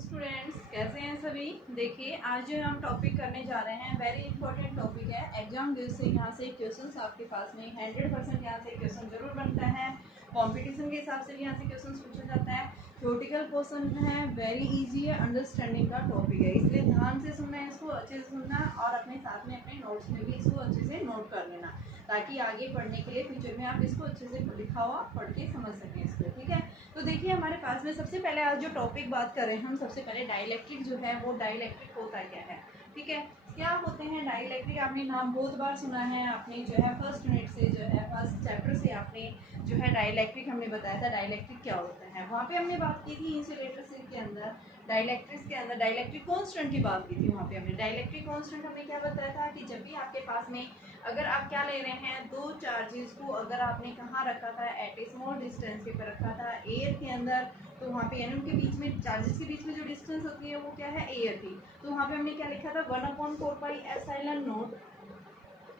Students, कैसे हैं सभी। देखिए, आज जो हम टॉपिक करने जा रहे हैं वेरी इंपॉर्टेंट टॉपिक है। एग्जाम बेस से यहाँ से क्वेश्चंस आपके पास में 100% यहाँ से क्वेश्चन जरूर बनता है। कंपटीशन के हिसाब से भी यहाँ से क्वेश्चन पूछा जाता है। थ्योरेटिकल क्वेश्चन है, वेरी इजी है, अंडरस्टैंडिंग का टॉपिक है, इसलिए ध्यान से सुनना है, इसको अच्छे से सुनना और अपने साथ में अपने नोट्स में भी इसको अच्छे से नोट कर लेना, ताकि आगे पढ़ने के लिए फ्यूचर में आप इसको अच्छे से लिखा हुआ पढ़ के समझ सकें इसको। ठीक है, तो देखिए हमारे पास में सबसे पहले आज जो टॉपिक बात कर रहे हैं हम, सबसे पहले डाइलेक्ट्रिक जो है वो डाइलेक्ट्रिक होता क्या है। ठीक है, क्या होते हैं डाइलेक्ट्रिक, आपने नाम बहुत बार सुना है, आपने जो है फर्स्ट यूनिट से जो है फर्स्ट चैप्टर से आपने जो है डाइलेक्ट्रिक हमने बताया था डाइलेक्ट्रिक क्या होता है। वहाँ पे हमने बात की थी इंसुलेटर्स के अंदर, डाइलेक्ट्रिक्स के अंदर डाइलेक्ट्रिक कांस्टेंट की बात की थी। वहाँ पे हमने डाइलेक्ट्रिक कांस्टेंट हमने क्या बताया था कि जब भी आपके पास में अगर आप क्या ले रहे हैं, दो चार्जेस को अगर आपने कहाँ रखा था, एट ए स्मॉल डिस्टेंस के पर रखा था एयर के अंदर, तो वहाँ पे यानी उनके बीच में चार्जेस के बीच में जो डिस्टेंस होती है वो क्या है, एयर थी। तो वहाँ पे हमने क्या लिखा था, 1/4πε0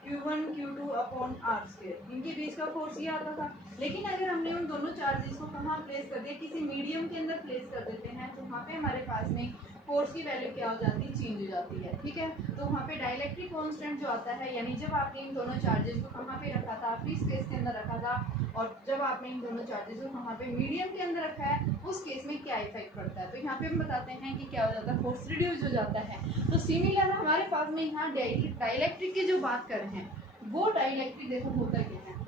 Q1 Q2 अपॉन r², इनके बीच का फोर्स ये आता था। लेकिन अगर हमने उन दोनों चार्जेस को कहाँ प्लेस कर दिया, किसी मीडियम के अंदर प्लेस कर देते हैं, तो वहाँ पे हमारे पास में फोर्स की वैल्यू क्या हो जाती है, चेंज हो जाती है। ठीक है, तो वहाँ पे डाइलेक्ट्रिक कांस्टेंट जो आता है, यानी जब आपने इन दोनों चार्जेस को कहाँ पे रखा था, फ्री स्पेस के अंदर रखा था, और जब आपने इन दोनों चार्जेस को कहाँ पे मीडियम के अंदर रखा है, उस केस में क्या इफेक्ट पड़ता है। तो यहाँ पे हम बताते हैं कि क्या हो जाता है, फोर्स रिड्यूस हो जाता है। तो सिमिलर हमारे पास में यहाँ डाइलेक्ट्रिक की जो बात कर रहे हैं वो डाइलेक्ट्रिक देखो होता क्या है।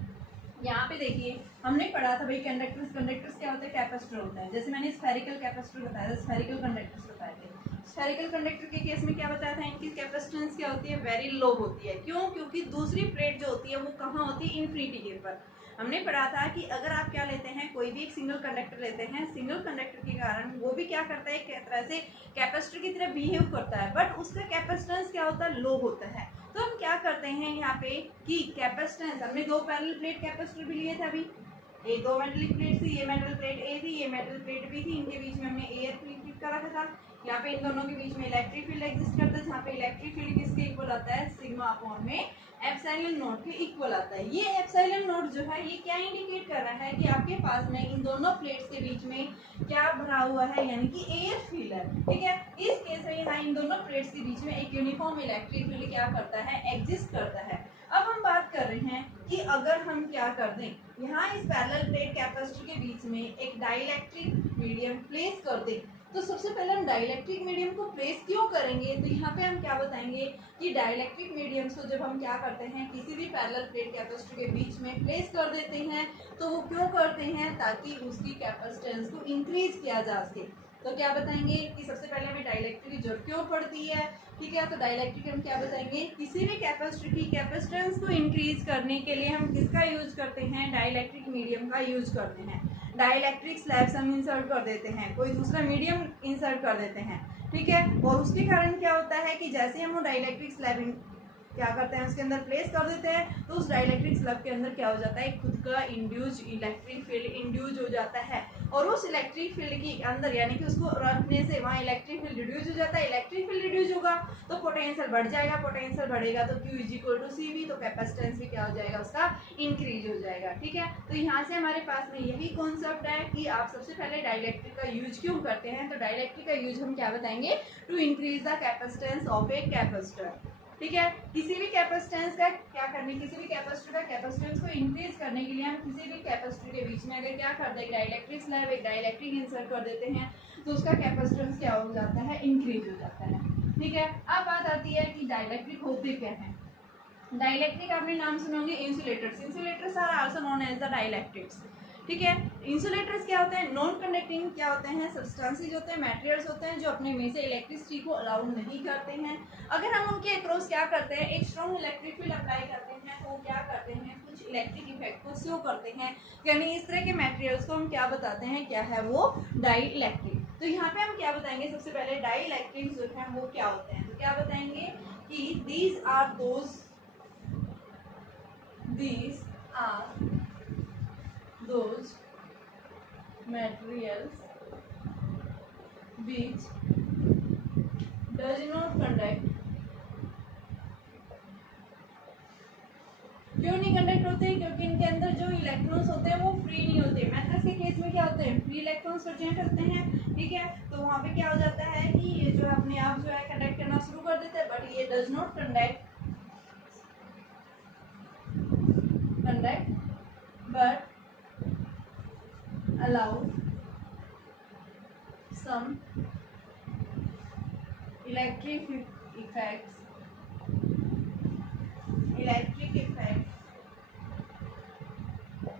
यहाँ पे देखिए हमने पढ़ा था भाई कंडक्टर्स क्या होते हैं, कैपेसिटर होता है। जैसे मैंने स्फेरिकल कैपेसिटर बताया था, स्फेरिकल कंडक्टर्स बताए थे। स्फेरिकल कंडक्टर के केस में क्या बताया था, इनकी कैपेसिटेंस क्या होती है, वेरी लो होती है। क्यों? क्योंकि दूसरी प्लेट जो होती है वो कहाँ होती है, इन्फिनिटी के पर। हमने पढ़ा था कि अगर आप क्या लेते हैं, कोई भी एक सिंगल कंडक्टर लेते हैं, सिंगल कंडक्टर के कारण वो भी क्या करता है, एक तरह से कैपेसिटर की तरह बिहेव करता है, बट उसका कैपेसिटेंस क्या होता है, लो होता है। तो हम क्या करते हैं यहाँ पे कि कैपेसिटेंस, हमने दो पैरेलल प्लेट कैपेसिटर भी लिए थे अभी, ये दो मेटलिक प्लेट थी, ये मेटल प्लेट ए थी, ये मेटल प्लेट बी थी, इनके बीच में हमने एयर फिट कर रखा था। यहाँ पे इन दोनों के बीच में इलेक्ट्रिक फील्ड एग्जिस्ट करता है, जहाँ पे इलेक्ट्रिक फील्ड किसके इक्वल आता है, सिग्मा अपॉन में एप्सिलॉन नॉट के इक्वल आता है। ये एप्सिलॉन नॉट जो है ये क्या इंडिकेट कर रहा है कि आपके पास में इन दोनों प्लेट्स के बीच में क्या भरा हुआ है, यानी कि एयर फील्ड है। ठीक है, इस केस में यहाँ इन दोनों प्लेट्स के बीच में एक यूनिफॉर्म इलेक्ट्रिक फील्ड क्या करता है, एग्जिस्ट करता है। अब हम बात कर रहे हैं कि अगर हम क्या कर दें, यहाँ इस पैरेलल प्लेट कैपेसिटर के बीच में एक डाइलेक्ट्रिक मीडियम प्लेस कर दें, तो सबसे पहले हम डाइलेक्ट्रिक मीडियम को प्लेस क्यों करेंगे, तो यहाँ पे हम क्या बताएंगे कि डाइलेक्ट्रिक मीडियम्स को जब हम क्या करते हैं, किसी भी पैरेलल प्लेट कैपेसिटर के बीच में प्लेस कर देते हैं, तो वो क्यों करते हैं, ताकि उसकी कैपेसिटेंस को इंक्रीज किया जा सके। तो क्या बताएंगे कि सबसे पहले हमें डाइलेक्ट्रिक की जरूरत क्यों पड़ती है। ठीक है, तो डाइलेक्ट्रिक हम क्या बताएंगे, किसी भी कैपेसिटर की कैपेसिटेंस को इंक्रीज करने के लिए हम किसका यूज करते हैं, डाइलेक्ट्रिक मीडियम का यूज करते हैं। डाइलेक्ट्रिक स्लैब्स हम इंसर्ट कर देते हैं, कोई दूसरा मीडियम इंसर्ट कर देते हैं। ठीक है, और उसके कारण क्या होता है कि जैसे हम वो डाइलेक्ट्रिक स्लैब क्या करते हैं, उसके अंदर प्लेस कर देते हैं, तो उस डाइलेक्ट्रिक स्लैब के अंदर क्या हो जाता है, खुद का इंड्यूज इलेक्ट्रिक फील्ड इंड्यूज हो जाता है, और उस इलेक्ट्रिक फील्ड के अंदर यानी कि उसको रखने से वहाँ इलेक्ट्रिक फील्ड रिड्यूज हो जाता है। इलेक्ट्रिक फील्ड रिड्यूज होगा तो पोटेंशियल बढ़ जाएगा, पोटेंशियल बढ़ेगा तो Q = CV, तो कैपेसिटेंस भी क्या हो जाएगा, उसका इंक्रीज हो जाएगा। ठीक है, तो यहाँ से हमारे पास में यही कॉन्सेप्ट है कि आप सबसे पहले डाइलेक्ट्रिक का यूज क्यों करते हैं। तो डाइलेक्ट्रिक का यूज हम क्या बताएंगे, to increase the capacitance of a capacitor. ठीक है, किसी भी कैपेसिटेंस का क्या करने, किसी भी कैपेसिटर का कैपेसिटेंस को इंक्रीज करने के लिए हम किसी भी कैपेसिटर के बीच में अगर क्या करते हैं, डाइलेक्ट्रिक स्लैब एक डाइलेक्ट्रिक इंसर्ट कर देते हैं, तो उसका कैपेसिटेंस क्या हो जाता है, इंक्रीज हो जाता है। ठीक है, अब बात आती है कि डाइलेक्ट्रिक होते क्या है। डाइलेक्ट्रिक आपने नाम सुने होंगे, insulators are also known as the dielectrics. ठीक है, इंसुलेटर्स क्या होते हैं, नॉन कंडक्टिंग क्या होते हैं, सब्सटेंसेस होते हैं, मटेरियल्स होते हैं जो अपने में से इलेक्ट्रिसिटी को अलाउ नहीं करते हैं। अगर हम उनके अक्रॉस क्या करते हैं, एक स्ट्रॉन्ग इलेक्ट्रिक फील्ड अप्लाई करते हैं, तो क्या करते हैं, कुछ इलेक्ट्रिक इफेक्ट को शो करते हैं, यानी इस तरह के मटेरियल्स को हम क्या बताते हैं, क्या है वो, डाइलेक्ट्रिक। तो यहाँ पे हम क्या बताएंगे, सबसे पहले डाइलेक्ट्रिक जो है वो क्या होते हैं, तो क्या बताएंगे कि these are those materials which does not conduct। क्यों नहीं कंडक्ट होते, क्योंकि इनके अंदर जो इलेक्ट्रॉन्स होते हैं वो फ्री नहीं होते। मेटल्स के केस में क्या होते हैं, फ्री इलेक्ट्रॉन्स प्रेजेंट होते हैं। ठीक है, तो वहाँ पे क्या हो जाता does not conduct but allow some electric effects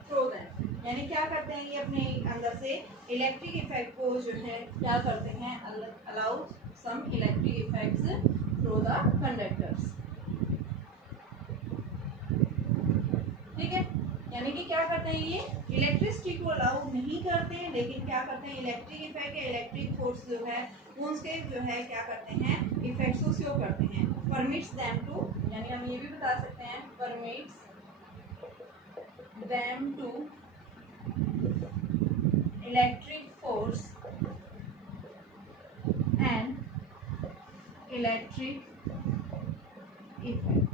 through them, यानी क्या करते हैं ये अपने अंदर से इलेक्ट्रिक इफेक्ट को जो है क्या करते हैं, allow some electric effects through the conductors. ठीक है, यानी कि क्या करते हैं ये इलेक्ट्रिसिटी को अलाउ नहीं करते हैं, लेकिन क्या करते हैं इलेक्ट्रिक इफेक्ट या इलेक्ट्रिक फोर्स जो है उसके जो है क्या करते हैं इफेक्ट्स को शो करते हैं। परमिट्स देम टू, यानी हम ये भी बता सकते हैं permits them to electric force and electric effect.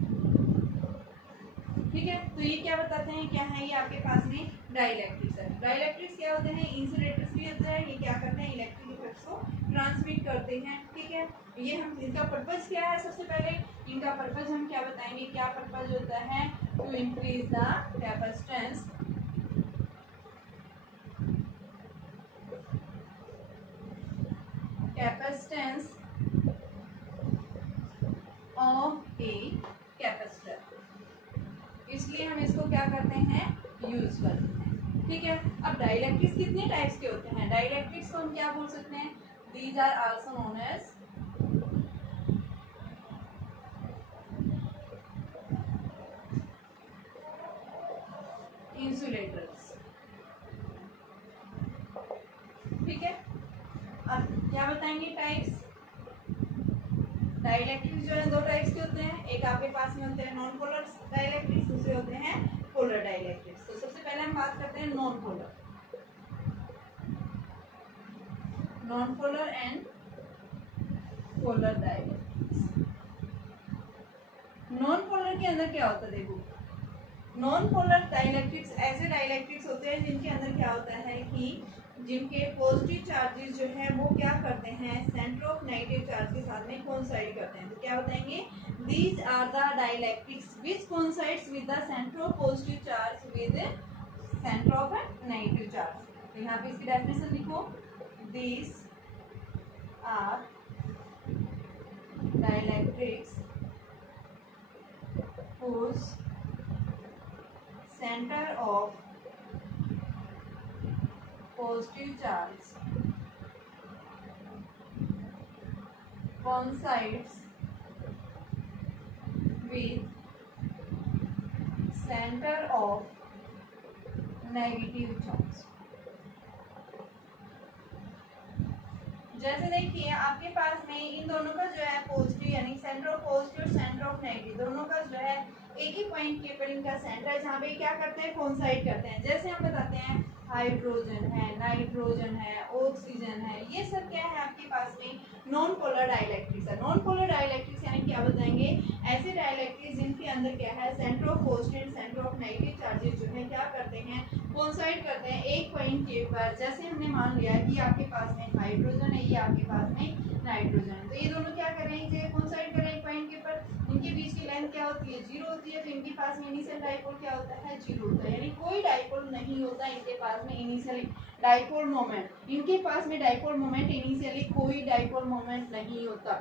ठीक है, तो ये क्या बताते हैं, क्या है ये आपके पास में डाइलेक्ट्रिक्स है। डाइलेक्ट्रिक्स क्या होते हैं, इंसुलेटर्स भी होते हैं, ये क्या करते हैं इलेक्ट्रिक इफेक्ट्स को ट्रांसमिट करते हैं। ठीक है, ये हम इनका पर्पस क्या है, सबसे पहले इनका पर्पस हम क्या बताएंगे, क्या पर्पस होता है, to increase the capacitance of a capacitor, इसलिए हम इसको क्या करते हैं यूज करते हैं। ठीक है, अब डाइलेक्ट्रिक्स कितने टाइप्स के होते हैं, डाइलेक्ट्रिक्स को हम क्या बोल सकते हैं, these are also known as insulators. ठीक है, अब क्या बताएंगे टाइप्स, डाइलेक्ट्रिक्स जो है दो टाइप्स के होते हैं, एक आपके पास में होते हैं नॉन पोलर डाइलेक्ट्रिक्स, दूसरे होते हैं पोलर डाइलेक्ट्रिक्स। तो सबसे पहले हम बात करते हैं non polar and polar dielectrics. Non polar के अंदर क्या होता है, देखो नॉन पोलर डाइलेक्ट्रिक्स ऐसे डाइलेक्ट्रिक्स होते हैं जिनके अंदर क्या होता है कि जिनके पॉजिटिव चार्जेस जो है वो क्या करते हैं सेंटर ऑफ नेगेटिव चार्ज के साथ में कोइंसाइड करते हैं। तो क्या बताएंगे, these are the dielectrics which coincides with the centre of positive charge with centre of negative charge. तो यहाँ पे इसकी डेफिनेशन लिखो, these are dielectrics whose center of positive charge coincides with center of negative charge। जैसे देखिए आपके पास में इन दोनों का जो है पॉजिटिव यानी सेंटर ऑफ पॉजिटिव और सेंटर ऑफ नेगेटिव दोनों का जो है एक ही पॉइंट के ऊपर इनका सेंटर है जहाँ पे क्या करते हैं कोइंसाइड करते हैं। जैसे हम बताते हैं हाइड्रोजन है, नाइट्रोजन है, ऑक्सीजन है, ये सब क्या है आपके पास में नॉन पोलर डाइलेक्ट्रिक्स है। नॉन पोलर डाइलेक्ट्रिक्स यानी क्या बताएंगे, ऐसे डाइलेक्ट्रिक्स जिनके अंदर क्या है centre of positive centre of negative charges जो है क्या करते हैं कोइंसाइड करते हैं एक पॉइंट के ऊपर। जैसे हमने मान लिया कि आपके पास में हाइड्रोजन है, ये आपके पास में नाइट्रोजन है, तो ये दोनों क्या कर रहे हैं कोइंसाइड कर रहे हैं एक पॉइंट के ऊपर, इनके बीच की लेंथ क्या होती है 0 होती है, तो इनके पास में इनिशियल डाइपोल क्या होता है 0 होता है, यानी कोई डाइपोल नहीं होता इनके पास में इनिशियली डाइपोल मोमेंट, इनके पास में डाइपोल मोमेंट इनिशियली कोई डाइपोल मोमेंट नहीं होता,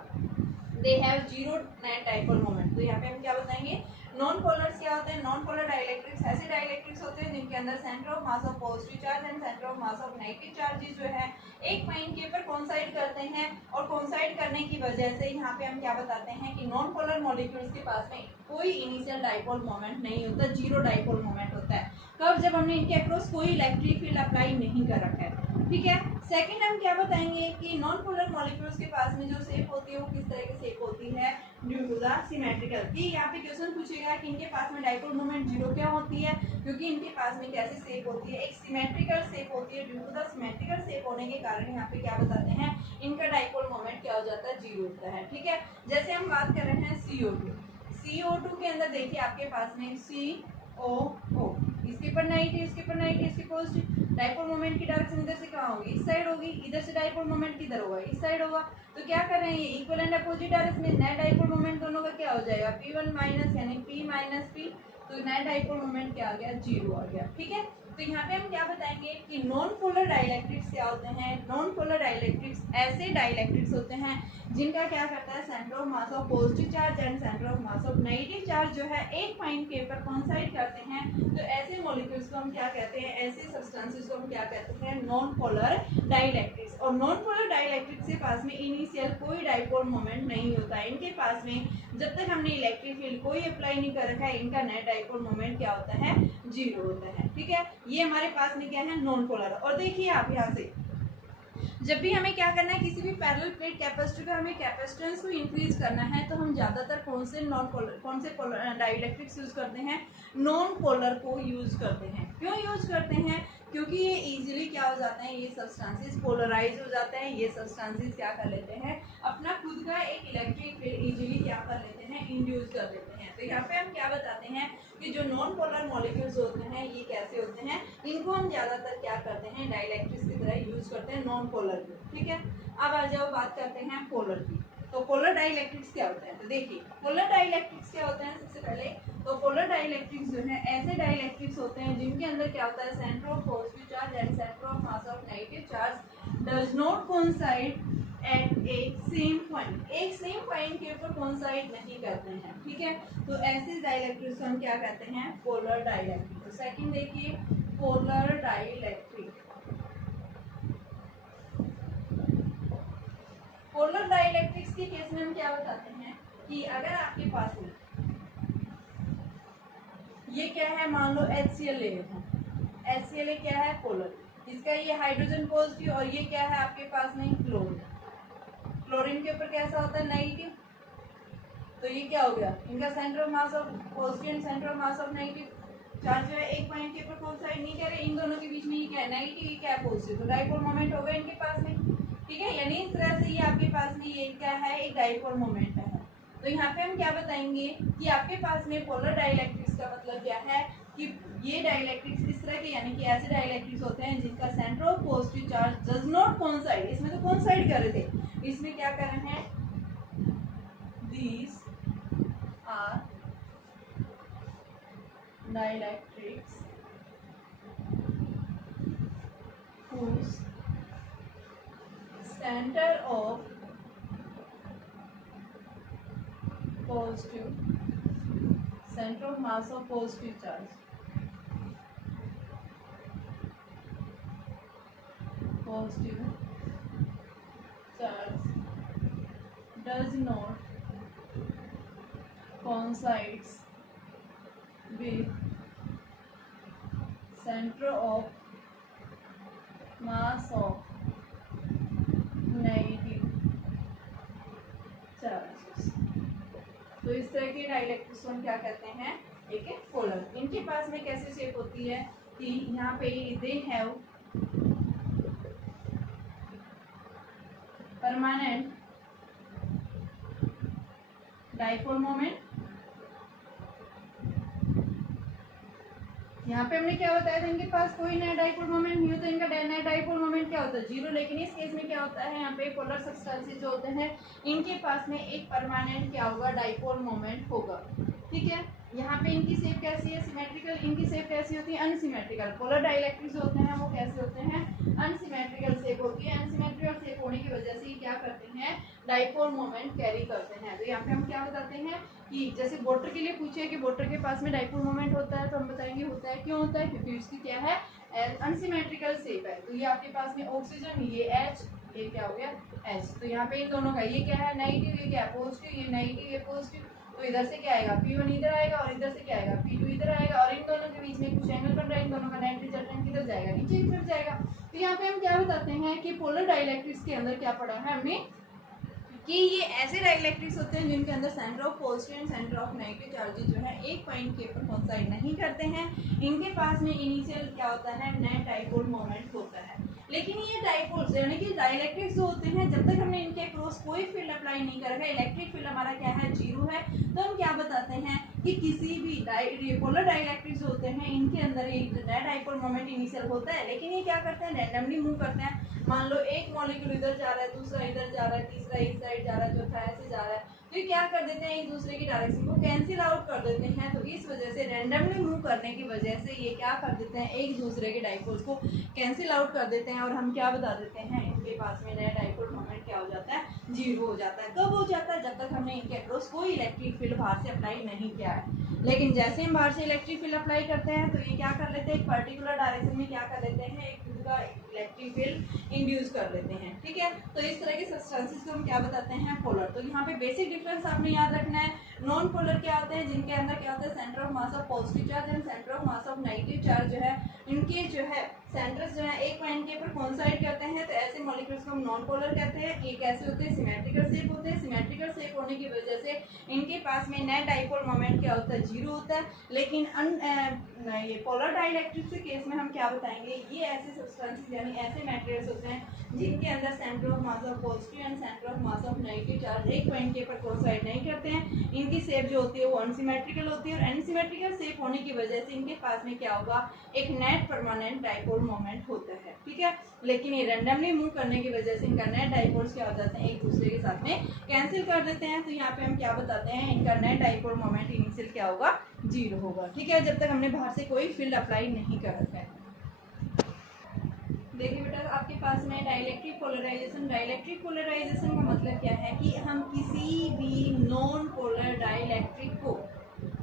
they have 0 net dipole moment. तो यहाँ पे हम क्या बताएंगे नॉन पोलर्स क्या होते हैं, नॉन पोलर डाइलेक्ट्रिक्स ऐसे डाइलेक्ट्रिक्स होते हैं जिनके अंदर centre of mass of positive charge and centre of mass of negative charges जो है एक पॉइंट के ऊपर कोइंसाइड करते हैं, और कोइंसाइड करने की वजह से यहाँ पे हम क्या बताते हैं कि नॉन पोलर मॉलिक्यूल्स के पास में कोई इनिशियल डाइपोल मोमेंट नहीं होता, 0 डाइपोल मोमेंट होता है। कब, जब हमने इनके अक्रॉस कोई इलेक्ट्रिक फील्ड अप्लाई नहीं कर रखा है। ठीक है, सेकंड हम क्या बताएंगे कि नॉन पोलर मॉलिक्यूल्स के पास में जो शेप होती है वो किस तरह की शेप होती है ड्यू टू द सिमेट्रिकल। कि यहाँ पे क्वेश्चन पूछेगा कि इनके पास में डाइपोल मोमेंट 0 क्या होती है, क्योंकि इनके पास में कैसी शेप होती है एक सिमेट्रिकल शेप होती है, due to the symmetrical shape होने के कारण यहाँ पे क्या बताते हैं इनका डाइपोल मोमेंट क्या हो जाता है 0 होता है। ठीक है, जैसे हम बात कर रहे हैं CO2 के अंदर देखिए आपके पास में CO, इसके पर नेगेटिव इसके पर नेगेटिव इसके पॉजिटिव, डाइपोल मोमेंट की डायरेक्शन इधर से कहाँ होगी, इस साइड होगी, इधर से डाइपोल मोमेंट किधर होगा, इस साइड होगा। तो क्या कर रहे हैं, ये इक्वल एंड अपोजिट डायरेक्शन में, नेट डाइपोल मोमेंट दोनों का क्या हो जाएगा, P1 माइनस यानी P माइनस P, तो नेट डाइपोल मोमेंट क्या आ गया, 0 आ गया। ठीक है, तो यहाँ पे हम क्या बताएंगे कि नॉन पोलर डाइलेक्ट्रिक्स क्या होते हैं। नॉन पोलर डाइलेक्ट्रिक्स ऐसे डाइलेक्ट्रिक्स होते हैं जिनका क्या करता है, centre of mass of positive charge and centre of mass of negative charge जो है एक पॉइंट के ऊपर कोइंसाइड करते हैं। तो ऐसे मॉलिक्यूल्स को हम क्या कहते हैं, ऐसे सब्सटेंसेस को हम क्या कहते हैं, नॉन पोलर डाइलेक्ट्रिक्स। और नॉन पोलर डाइलेक्ट्रिक्स के पास में इनिशियल कोई डाइपोल मोमेंट नहीं होता है। इनके पास में जब तक हमने इलेक्ट्रिक फील्ड कोई अप्लाई नहीं कर रखा है, इनका नेट डाइपोल मोमेंट क्या होता है, 0 होता है। ठीक है, ये हमारे पास में क्या है, नॉन पोलर। और देखिए आप यहाँ से जब भी हमें क्या करना है, किसी भी पैरेलल प्लेट कैपेसिटर का हमें कैपेसिटेंस को इंक्रीज करना है, तो हम ज्यादातर कौन से डाइलेक्ट्रिक्स यूज करते हैं, नॉन पोलर को यूज करते हैं। क्यों यूज करते हैं, क्योंकि ये इजीली क्या हो जाते हैं, ये सब्सटेंसेस पोलराइज हो जाते हैं। ये सब्सटेंसेस क्या कर लेते हैं, अपना खुद का एक इलेक्ट्रिक फील्ड इजीली क्या कर लेते हैं, इंड्यूस कर लेते हैं। तो यहाँ पे हम क्या बताते हैं कि जो नॉन पोलर मॉलिक्यूल्स होते हैं ये कैसे होते हैं, इनको हम ज्यादातर क्या करते हैं, डाइलेक्ट्रिक्स की तरह यूज करते हैं, नॉन पोलर की। ठीक है, अब आ जाओ बात करते हैं पोलर की। तो पोलर डाइलेक्ट्रिक्स क्या होते हैं, तो देखिए पोलर डाइलेक्ट्रिक्स क्या होते हैं। सबसे पहले तो पोलर डाइलेक्ट्रिक्स जो है ऐसे डाइलेक्ट्रिक्स होते हैं जिनके अंदर क्या होता है, centre of positive charge and centre of mass of negative charge does not coincide at a same point. एक सेम पॉइंट के ऊपर कोइंसाइड नहीं करते हैं। ठीक है, तो ऐसे डाइलेक्ट्रिक्स हम क्या कहते हैं, पोलर डाइलेक्ट्रिक। तो सेकंड देखिए पोलर डाइलेक्ट्रिक। पोलर डाइलेक्ट्रिक्स के केस में हम क्या बताते हैं कि अगर आपके पास में ये क्या है, मान लो HCl ले लेते हैं। HCl क्या है, पोलर। इसका ये हाइड्रोजन पॉजिटिव और ये क्या है आपके पास में, क्लोरीन। क्लोरीन के ऊपर कैसा होता है, नेगेटिव। तो ये क्या हो गया, इनका centre of mass of positive and centre of mass of negative charge जो है एक पॉइंट के ऊपर कोइंसाइड नहीं कर रहे। इन दोनों के बीच में ये क्या है, नेगेटिव, ये क्या है, पॉजिटिव। तो डाइपोल मोमेंट होगा इनके पास में। ठीक है, यानी इस तरह से ये आपके पास में ये क्या है, एक डाइपोल मोमेंट है। तो यहाँ पे हम क्या बताएंगे कि आपके पास में पोलर डाइलेक्ट्रिक्स का मतलब क्या है कि ये डाइलेक्ट्रिक्स इस तरह के, यानी कि ऐसे डाइलेक्ट्रिक्स होते हैं जिनका centre of positive charge does not coincide. इसमें तो कोइंसाइड कर रहे थे, इसमें क्या कर रहे हैं, these are dielectrics whose center of positive, center of mass of positive charge, positive charge does not coincides with center of mass of negative charges। तो इस तरह के डाइलेक्ट्रिक्स हम क्या कहते हैं, एक है पोलर। इनके पास में कैसे शेप होती है कि यहाँ पे they have permanent dipole moment. यहाँ पे हमने क्या बताया था, इनके पास कोई नया डाइपोल मोमेंट नहीं होता, इनका नया डाइपोल मोमेंट क्या होता है, 0। लेकिन इस केस में क्या होता है, यहाँ पे पोलर सब्सटेंसेस जो होते हैं इनके पास में एक परमानेंट क्या होगा, डाइपोल मोमेंट होगा। ठीक है, यहाँ पे इनकी शेप कैसी है, सिमेट्रिकल। इनकी शेप कैसी होती है, अनसिमेट्रिकल। पोलर डाइलेक्ट्रिक्स जो होते हैं वो कैसे होते हैं, अनसिमेट्रिकल शेप होती है। अनसिमेट्रिकल शेप होने की वजह से क्या करते हैं, डाइपोल मोमेंट कैरी करते हैं। तो यहाँ पे हम क्या बताते हैं कि जैसे वाटर के लिए पूछे कि वाटर के पास में डाइपोल मोमेंट होता है, तो हम बताएंगे होता है। क्यों होता है, क्योंकि उसकी क्या है, अनसिमेट्रिकल शेप है। तो ये आपके पास में ऑक्सीजन, ये H, ये क्या हो गया H। तो यहाँ पे इन दोनों का ये क्या है, नेगेटिव, ये क्या है, पॉजिटिव, ये नेगेटिव, ये पॉजिटिव। तो इधर से क्या आएगा, P1 इधर आएगा और इधर से क्या आएगा, P2 इधर आएगा। और इन दोनों के बीच में कुछ एंगल बन रहा है, इन दोनों का नेट रिजल्टेंट किधर जाएगा, नीचे की तरफ जाएगा। तो यहाँ पे हम क्या बताते हैं कि पोलर डाइलेक्ट्रिक्स के अंदर क्या पढ़ा है हमने कि ये ऐसे डाइलेक्ट्रिक्स होते हैं जिनके अंदर centre of positive and centre of negative charges जो है एक पॉइंट के ऊपर कोइंसाइड नहीं करते हैं। इनके पास में इनिशियल क्या होता है, नेट डाइपोल मोमेंट होता है। लेकिन ये डाइपोल्स यानी कि डाइलेक्ट्रिक्स जो होते हैं, जब तक हमने इनके क्रॉस कोई फील्ड अप्लाई नहीं कर रखा है, इलेक्ट्रिक फील्ड हमारा क्या है, 0 है, तो हम क्या बताते हैं कि किसी भी पोलर डाइलेक्ट्रिक्स होते हैं इनके अंदर ये नेट डाइपोल मोमेंट इनिशियल होता है, लेकिन ये क्या करते हैं, रैंडमली मूव करते हैं। मान लो एक मॉलिक्यूल इधर जा रहा है, दूसरा इधर जा रहा है, तीसरा इस साइड जा रहा है, चौथा ऐसे जा रहा है, तो ये क्या कर देते हैं, एक दूसरे की डायरेक्शन को कैंसिल आउट कर देते हैं। तो इस वजह से रैंडमली मूव करने की वजह से ये क्या कर देते हैं, एक दूसरे के डाइपोल्स को कैंसिल आउट कर देते हैं, और हम क्या बता देते हैं, इनके पास में नया डाइपोल मोमेंट क्या हो जाता है, 0 हो जाता है। कब हो जाता है, जब तक हमने इनके अक्रॉस कोई इलेक्ट्रिक फील्ड बाहर से अप्लाई नहीं किया है। लेकिन जैसे हम बाहर से इलेक्ट्रिक फील्ड अप्लाई करते हैं तो ये क्या कर लेते हैं, एक पर्टिकुलर डायरेक्शन में क्या कर लेते हैं, एक खुद का इलेक्ट्रिक फील्ड इंड्यूस कर लेते हैं। ठीक है, तो इस तरह के सब्सटेंसेस को हम क्या बताते हैं, पोलर। तो यहाँ पे बेसिक डिफरेंस आपने याद रखना है। नॉन पोलर क्या होते हैं, जिनके अंदर क्या होता है, centre of mass of positive charge and centre of mass of negative charge जो है, इनके जो है सेंटर्स जो है एक पॉइंट के ऊपर कोइंसाइड करते हैं, तो ऐसे मॉलिक्यूल्स को हम नॉन पोलर कहते हैं। ये कैसे होते हैं, सिमेट्रिकल शेप होते हैं। सिमेट्रिकल शेप होने की वजह से इनके पास में नेट डाइपोल मोमेंट क्या होता है, 0 होता है। लेकिन ये पोलर डाइलेक्ट्रिक्स के केस में हम क्या बताएंगे, ये ऐसे सब्सटेंसेस यानी ऐसे मटेरियल्स होते हैं जिनके अंदर centre of mass of positive and centre of mass of negative charge एक पॉइंट के ऊपर कोइंसाइड नहीं करते हैं। इनकी शेप जो होती है वो अनसिमेट्रिकल होती है, और अनसिमेट्रिकल शेप होने की वजह से इनके पास में क्या होगा, एक नेट परमानेंट डाइपोल मोमेंट होता है। ठीक है, लेकिन ये रैंडमली मूव करने की वजह से इनका नेट डाइपोल्स क्या हो जाते हैं, एक दूसरे के साथ में कैंसिल कर देते हैं। तो यहाँ पे हम क्या बताते हैं, इनका नेट डाइपोल मोमेंट इनिशियल क्या होगा, 0 होगा। ठीक है, जब तक हमने बाहर से कोई फील्ड अप्लाई नहीं कर रखा है। देखिए बेटा, आपके पास में डाइलेक्ट्रिक पोलराइजेशन। डाइलेक्ट्रिक पोलराइजेशन का मतलब क्या है कि हम किसी भी नॉन पोलर डाइलेक्ट्रिक को,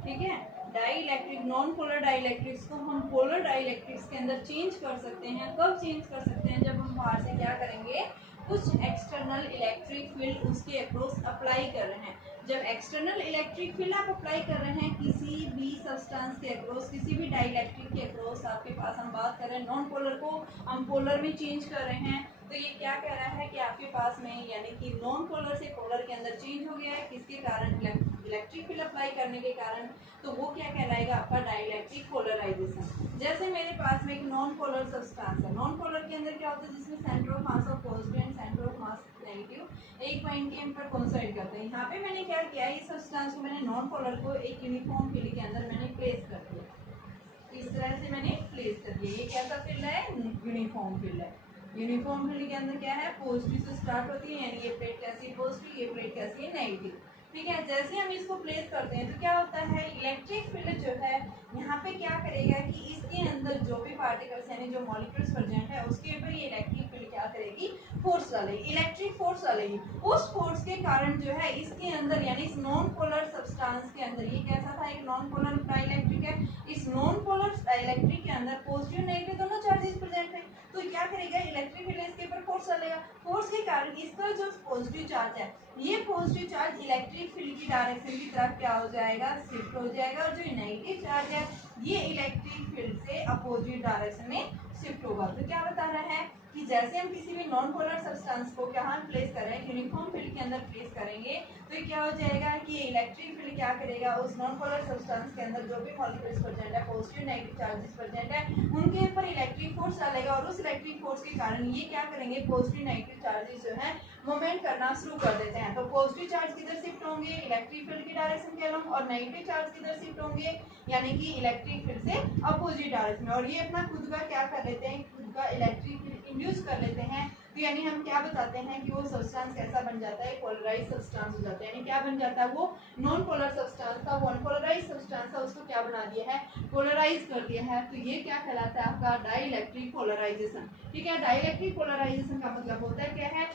ठीक है, डाइलेक्ट्रिक नॉन पोलर डाइलेक्ट्रिक्स को हम पोलर डाइलेक्ट्रिक्स के अंदर चेंज कर सकते हैं। कब चेंज कर सकते हैं, जब हम बाहर से क्या करेंगे, कुछ एक्सटर्नल इलेक्ट्रिक फील्ड उसके अक्रॉस अप्लाई कर रहे हैं। जब एक्सटर्नल इलेक्ट्रिक फील्ड आप अप्लाई कर रहे हैं किसी भी सब्सटेंस के अक्रॉस, किसी भी डाइलेक्ट्रिक के अक्रॉस, आपके पास हम बात कर रहे हैं नॉन पोलर को हम पोलर में चेंज कर रहे हैं, तो ये क्या कह रहा है कि आपके पास में यानी कि नॉन पोलर से पोलर के अंदर चेंज हो गया है, किसके कारण, इलेक्ट्रिक फील्ड अप्लाई करने के कारण। तो वो क्या कहलाएगा, आपका डाइलेक्ट्रिक पोलराइजेशन। जैसे मेरे पास में एक नॉन पोलर सब्सटेंस है, नॉन पोलर के अंदर क्या होता है, जिसमें centre of mass of positive and centre of mass negative एक पॉइंट के ऊपर कोइंसाइड करते हैं। यहाँ पे मैंने क्या किया, इस सब्सटेंस को मैंने नॉन पोलर को एक यूनिफॉर्म फील्ड के अंदर मैंने प्लेस कर दिया। इस तरह से मैंने प्लेस कर दिया। ये कैसा फील्ड है, यूनिफॉर्म फील्ड है। यूनिफॉर्म फील्ड के अंदर क्या है, पॉजिटिव से स्टार्ट होती है, यानी ये प्लेट कैसी है पॉजिटिव, ये प्लेट कैसी है नेगेटिव। ठीक है, जैसे हम इसको प्लेस करते हैं तो क्या होता है, इलेक्ट्रिक फील्ड जो है यहाँ पे क्या करेगा कि इसके अंदर जो भी पार्टिकल्स यानी जो मॉलिक्यूल्स प्रेजेंट है उसके ऊपर ये इलेक्ट्रिक फील्ड क्या करेगी, फोर्स डालेगी, इलेक्ट्रिक फोर्स डालेगी। उस फोर्स के कारण जो है इसके अंदर यानी इस नॉन पोलर सब्सटेंस के अंदर, ये कैसा था, एक नॉन पोलर डाइलेक्ट्रिक है, इस नॉन पोलर डाइलेक्ट्रिक के अंदर पॉजिटिव नेगेटिव दोनों चार्जेस प्रेजेंट है। तो क्या करेगा, इलेक्ट्रिक फील्ड इसके ऊपर फोर्स डालेगा। फोर्स के कारण इसका जो पॉजिटिव चार्ज है, ये पॉजिटिव चार्ज इलेक्ट्रिक फील्ड की डायरेक्शन की तरफ क्या हो जाएगा, शिफ्ट हो जाएगा, और जो नेगेटिव चार्ज है ये इलेक्ट्रिक फील्ड से अपोजिट डायरेक्शन में शिफ्ट होगा। तो क्या बता रहा है कि जैसे हम किसी भी नॉन पोलर सब्सटेंस को क्या हम प्लेस कर रहे हैं, यूनिफॉर्म फील्ड के अंदर प्लेस करेंगे, तो ये क्या हो जाएगा कि इलेक्ट्रिक फील्ड क्या करेगा, उस नॉन पोलर सब्सटेंस के अंदर जो भी मॉलिक्यूल्स प्रेजेंट है, पॉजिटिव नेगेटिव चार्जेस प्रेजेंट है, उनके ऊपर इलेक्ट्रिक फोर्स डालेगा, और उस इलेक्ट्रिक फोर्स के कारण ये क्या करेंगे, पॉजिटिव नेगेटिव चार्जेस जो है मूवमेंट करना शुरू कर देते हैं। तो पॉजिटिव चार्ज किधर शिफ्ट होंगे, इलेक्ट्रिक फील्ड की डायरेक्शन के अलॉन्ग, और नेगेटिव चार्ज किधर शिफ्ट होंगे, यानी कि इलेक्ट्रिक फील्ड से अपोजिट डायरेक्शन में, और ये अपना खुद का क्या कर लेते हैं, खुद का इलेक्ट्रिक फील्ड इंड्यूस कर लेते हैं। तो यानी हम क्या बताते हैं कि वो सब्सटेंस कैसा बन जाता है, पोलराइज सब्सटेंस हो जाता है। यानी क्या बन जाता है, वो नॉन पोलर सब्सटेंस था, वो अनपोलराइज सब्सटेंस था, उसको क्या बना दिया है, पोलराइज कर दिया है। तो ये क्या कहलाता है, आपका डाइलेक्ट्रिक पोलराइजेशन। ठीक है, डाइलेक्ट्रिक पोलराइजेशन का मतलब होता है क्या है,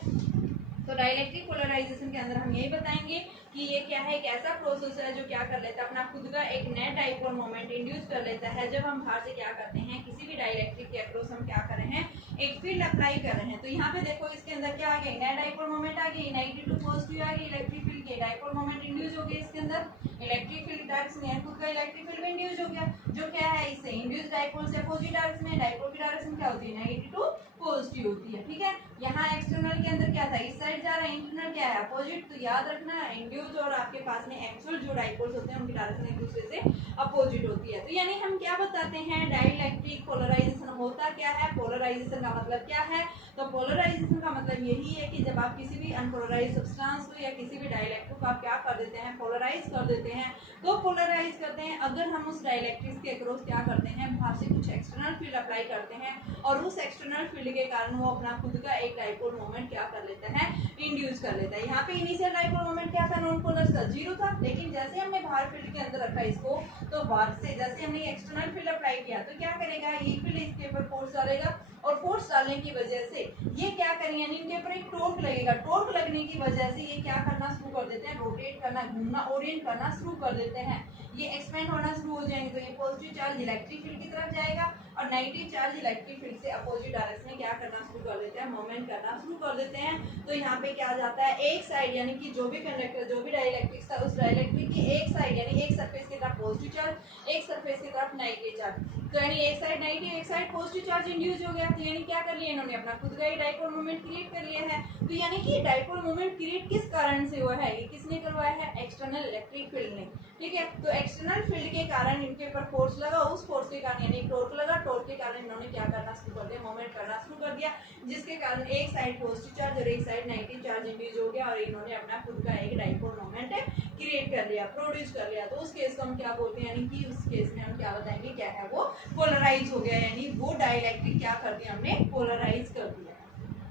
तो डाइलेक्ट्रिक पोलराइजेशन के अंदर हम यही बताएंगे कि ये क्या है, एक ऐसा प्रोसेस है जो क्या कर लेता है, अपना खुद का एक नेट डाइपोल मोमेंट इंड्यूस कर लेता है। जब हम बाहर से क्या करते हैं, किसी भी डाइलेक्ट्रिक के अक्रॉस हम क्या कर रहे हैं, एक फील्ड अप्लाई कर रहे हैं। तो यहाँ पे देखो इसके अंदर क्या आ गया, नेट डाइपोल मोमेंट आ गई, नेगेटिव टू पॉजिटिव आ गई, इलेक्ट्रिक फील्ड के डाइपोल मोमेंट इंड्यूस हो गया, इसके अंदर इलेक्ट्रिक फील्ड डायरेक्शन खुद का इलेक्ट्रिक फील्ड में इंड्यूस हो गया, जो क्या है, इससे इंड्यूस डाइपोल से अपोजिट डायरेक्शन में, डाइपोल की डायरेक्शन क्या होती है, नेगेटिव टू पॉजिटिव होती है। ठीक है, यहाँ एक्सटर्नल के अंदर क्या था, इस साइड जा रहा है, इंटरनल क्या है अपोजिट। तो याद रखना इंड्यूस और आपके पास में एक्चुअल जो डाइपोल्स होते हैं उनकी डायरेक्शन एक दूसरे से अपोजिट होती है। तो यानी हम क्या बताते हैं, डाइइलेक्ट्रिक पोलराइजेशन होता क्या है, पोलराइजेशन का मतलब क्या है। तो पोलराइजेशन का मतलब यही है कि जब आप किसी भी अनपोलराइज सब्सटेंस को या किसी भी डाइइलेक्ट्रिक को आप क्या कर देते हैं, पोलराइज कर देते हैं। तो पोलराइज करते हैं अगर हम उस डाइइलेक्ट्रिक के अक्रॉस क्या करते हैं, बाहर से कुछ एक्सटर्नल फील्ड अप्लाई करते हैं और उस एक्सटर्नल फील्ड के कारण वो अपना खुद का एक डाइपोल मोमेंट क्या कर लेता है, इंड्यूस कर लेता है। यहाँ पे इनिशियल डाइपोल मोमेंट क्या था, नॉन पोलर का 0 था, लेकिन जैसे हमने बाहर फील्ड के अंदर रखा इसको, तो बाहर से जैसे हमने एक्सटर्नल फील्ड अप्लाई किया तो क्या करेगा, ये फील्ड इसके ऊपर फोर्स डालेगा और फोर्स डालने की वजह से ये क्या करेंगे, यानी इनके ऊपर एक टॉर्क लगेगा। टॉर्क लगने की वजह से ये क्या करना शुरू कर देते हैं, रोटेट करना, घूमना, ओरिएंट करना शुरू कर देते हैं। ये एक्सपेंड होना शुरू हो जाएंगे। तो ये पॉजिटिव चार्ज इलेक्ट्रिक फील्ड की तरफ जाएगा और नेगेटिव चार्ज इलेक्ट्रिक फील्ड से अपोजिट डायरेक्शन में क्या करना शुरू कर देते हैं, मूवमेंट करना शुरू कर देते हैं। तो यहाँ पे क्या जाता है, एक साइड यानी कि जो भी कंडक्टर, जो भी डाइइलेक्ट्रिक था, उस डाइइलेक्ट्रिक की एक साइड यानी एक सरफेस की तरफ पॉजिटिव चार्ज, एक सरफेस की तरफ नेगेटिव चार्ज। तो यानी एक साइड नेगेटिव, एक साइड पॉजिटिव चार्ज इंड्यूस हो गया। तो यानी क्या कर लिया इन्होंने, अपना खुद का ही डाइपोल मोमेंट क्रिएट कर लिया है। तो यानी कि डाइपोल मोमेंट क्रिएट किस कारण से हुआ है, ये किसने करवाया है, एक्सटर्नल इलेक्ट्रिक फील्ड ने। ठीक है, तो एक्सटर्नल फील्ड के कारण इनके ऊपर फोर्स लगा, उस फोर्स के कारण यानी टॉर्क लगा, टॉर्क के कारण इन्होंने क्या करना शुरू कर दिया, मूवमेंट करना शुरू कर दिया, जिसके कारण एक साइड पॉजिटिव चार्ज और एक साइड नेगेटिव चार्ज इंड्यूस हो गया और इन्होंने अपना खुद का एक डाइपोल मोमेंट क्रिएट कर लिया, प्रोड्यूस कर लिया। तो उस केस को हम क्या बोलते हैं, यानी कि उस केस में हम क्या बताएंगे, क्या है वो पोलराइज हो गया, यानी वो डाइइलेक्ट्रिक क्या कर दिया, हमने पोलराइज कर दिया।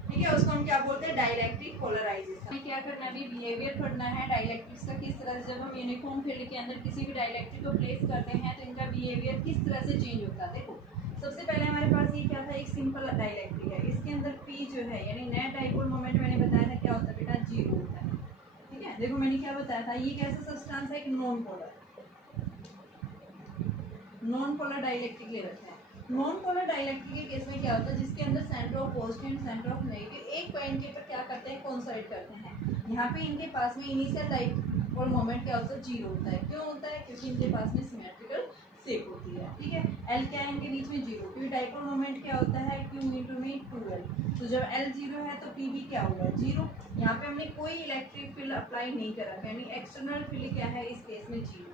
ठीक है, उसको हम क्या बोलते हैं, डाइइलेक्ट्रिक पोलराइजेशन। क्या करना है, बिहेवियर पढ़ना है डाइइलेक्ट्रिक्स का, किस तरह से जब हम यूनिफॉर्म फील्ड के अंदर किसी भी डाइइलेक्ट्रिक को प्लेस करते हैं तो इनका बिहेवियर किस तरह से चेंज होता है। देखो सबसे पहले हमारे पास ये क्या था, एक सिंपल डाइइलेक्ट्रिक है, इसके अंदर P जो है यानी नेट डाइपोल मोमेंट मैंने बताया था क्या होता है बेटा, 0 होता है। ठीक है, देखो मैंने क्या बताया था, ये कैसा सब्सटेंस है, एक नॉन पोलर डाइइलेक्ट्रिक ले रखा है। नॉन पोलर डाइइलेक्ट्रिक के केस में क्या होता है, जिसके अंदर centre of positive and centre of negative एक पॉइंट के ऊपर क्या करते हैं, कोइंसाइड करते हैं। यहाँ पे इनके पास में इनिशियल डाइपोल मोमेंट क्या होता है, 0 होता है। क्यों होता है, क्योंकि इनके पास में सिमेट्रिकल शेप होती है। ठीक है, L क्या है इनके बीच में 0, क्योंकि डाइपोल मोमेंट क्या होता है, Q इंटू में 2L। तो जब L 0 है तो P भी क्या होगा, 0। यहाँ पे हमने कोई इलेक्ट्रिक फील्ड अप्लाई नहीं करा, यानी एक्सटर्नल फील्ड क्या है इस केस में 0।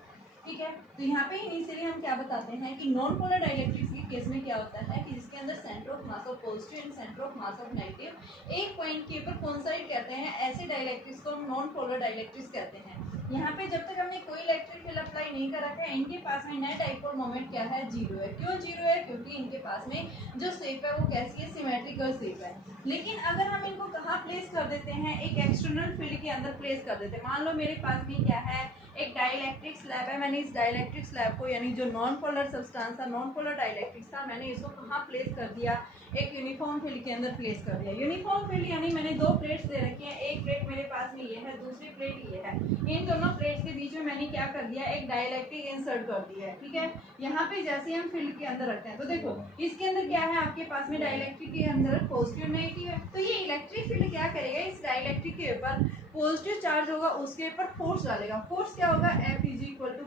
ठीक है, तो यहाँ पे इनिशियली हम क्या बताते हैं कि नॉन पोलर डाइइलेक्ट्रिक्स के केस में क्या होता है कि जिसके अंदर centre of mass of positive and centre of mass of negative एक पॉइंट के ऊपर कोइंसाइड करते हैं, ऐसे डाइइलेक्ट्रिक्स को हम नॉन पोलर डाइइलेक्ट्रिक्स कहते हैं। यहाँ पे जब तक हमने कोई इलेक्ट्रिक फील्ड अप्लाई नहीं कर रखा है, इनके पास में नेट डाइपोल मोमेंट क्या है, 0 है। क्यों 0 है, क्योंकि इनके पास में जो शेप है वो कैसी है, सिमेट्रिकल शेप है। लेकिन अगर हम इनको कहाँ प्लेस कर देते हैं, एक एक्सटर्नल फील्ड के अंदर प्लेस कर देते हैं। मान लो मेरे पास में क्या है, एक डाइइलेक्ट्रिक स्लैब है, मैंने इस डाइइलेक्ट्रिक स्लैब को यानी जो नॉन पोलर सब्सटेंस था, नॉन पोलर डाइइलेक्ट्रिक्स था, मैंने इसको कहाँ प्लेस कर दिया, एक यूनिफॉर्म फील्ड के अंदर प्लेस कर दिया। यूनिफॉर्म फील्ड यानी मैंने दो प्लेट्स दे रखी हैं, एक प्लेट मेरे पास में ये है, दूसरी प्लेट ये है। इन दोनों प्लेट्स के बीच में मैंने क्या कर दिया, एक डाइइलेक्ट्रिक इंसर्ट कर दिया है। ठीक है, यहाँ पे जैसे हम फील्ड के अंदर रखते हैं तो देखो इसके अंदर क्या है, आपके पास में डाइइलेक्ट्रिक के अंदर पॉजिटिव नेगेटिव है। तो ये इलेक्ट्रिक फील्ड क्या करेगा, इस डाइइलेक्ट्रिक के ऊपर पॉजिटिव चार्ज होगा, उसके ऊपर फोर्स डालेगा। फोर्स क्या होगा, F =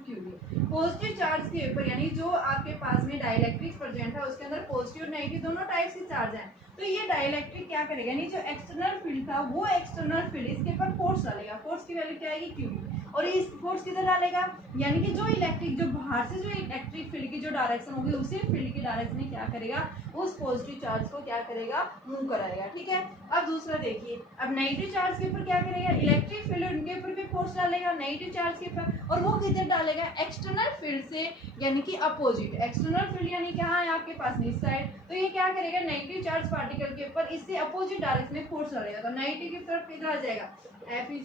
QV। पॉजिटिव चार्ज के ऊपर यानी जो आपके पास में डाइइलेक्ट्रिक प्रेजेंट है उसके अंदर पॉजिटिव और नेगेटिव दोनों टाइप्स के चार्ज हैं। तो ये डाइइलेक्ट्रिक क्या करेगा, यानी जो एक्सटर्नल फील्ड था वो एक्सटर्नल फील्ड इसके ऊपर फोर्स डालेगा। फोर्स की वैल्यू क्या आएगी, QV। और इस फोर्स किधर डालेगा, यानी कि जो इलेक्ट्रिक, जो बाहर से जो इलेक्ट्रिक फील्ड की जो डायरेक्शन होगी उसी फील्ड की डायरेक्शन में क्या करेगा, उस पॉजिटिव चार्ज को क्या करेगा, मूव कराएगा। ठीक है, अब दूसरा देखिए, अब नेगेटिव चार्ज के ऊपर क्या करेगा, इलेक्ट्रिक फील्ड उनके ऊपर भी फोर्स डालेगा नेगेटिव चार्ज के ऊपर, और वो किधर डालेगा, एक्सटर्नल फील्ड से यानी कि अपोजिट। एक्सटर्नल फील्ड यानी कहाँ है आपके पास में इस साइड, तो ये क्या करेगा, नेगेटिव चार्ज पार्टिकल के ऊपर इससे अपोजिट डायरेक्शन में फोर्स डालेगा। तो नेगेटिव की तरफ किधर आ जाएगा, F =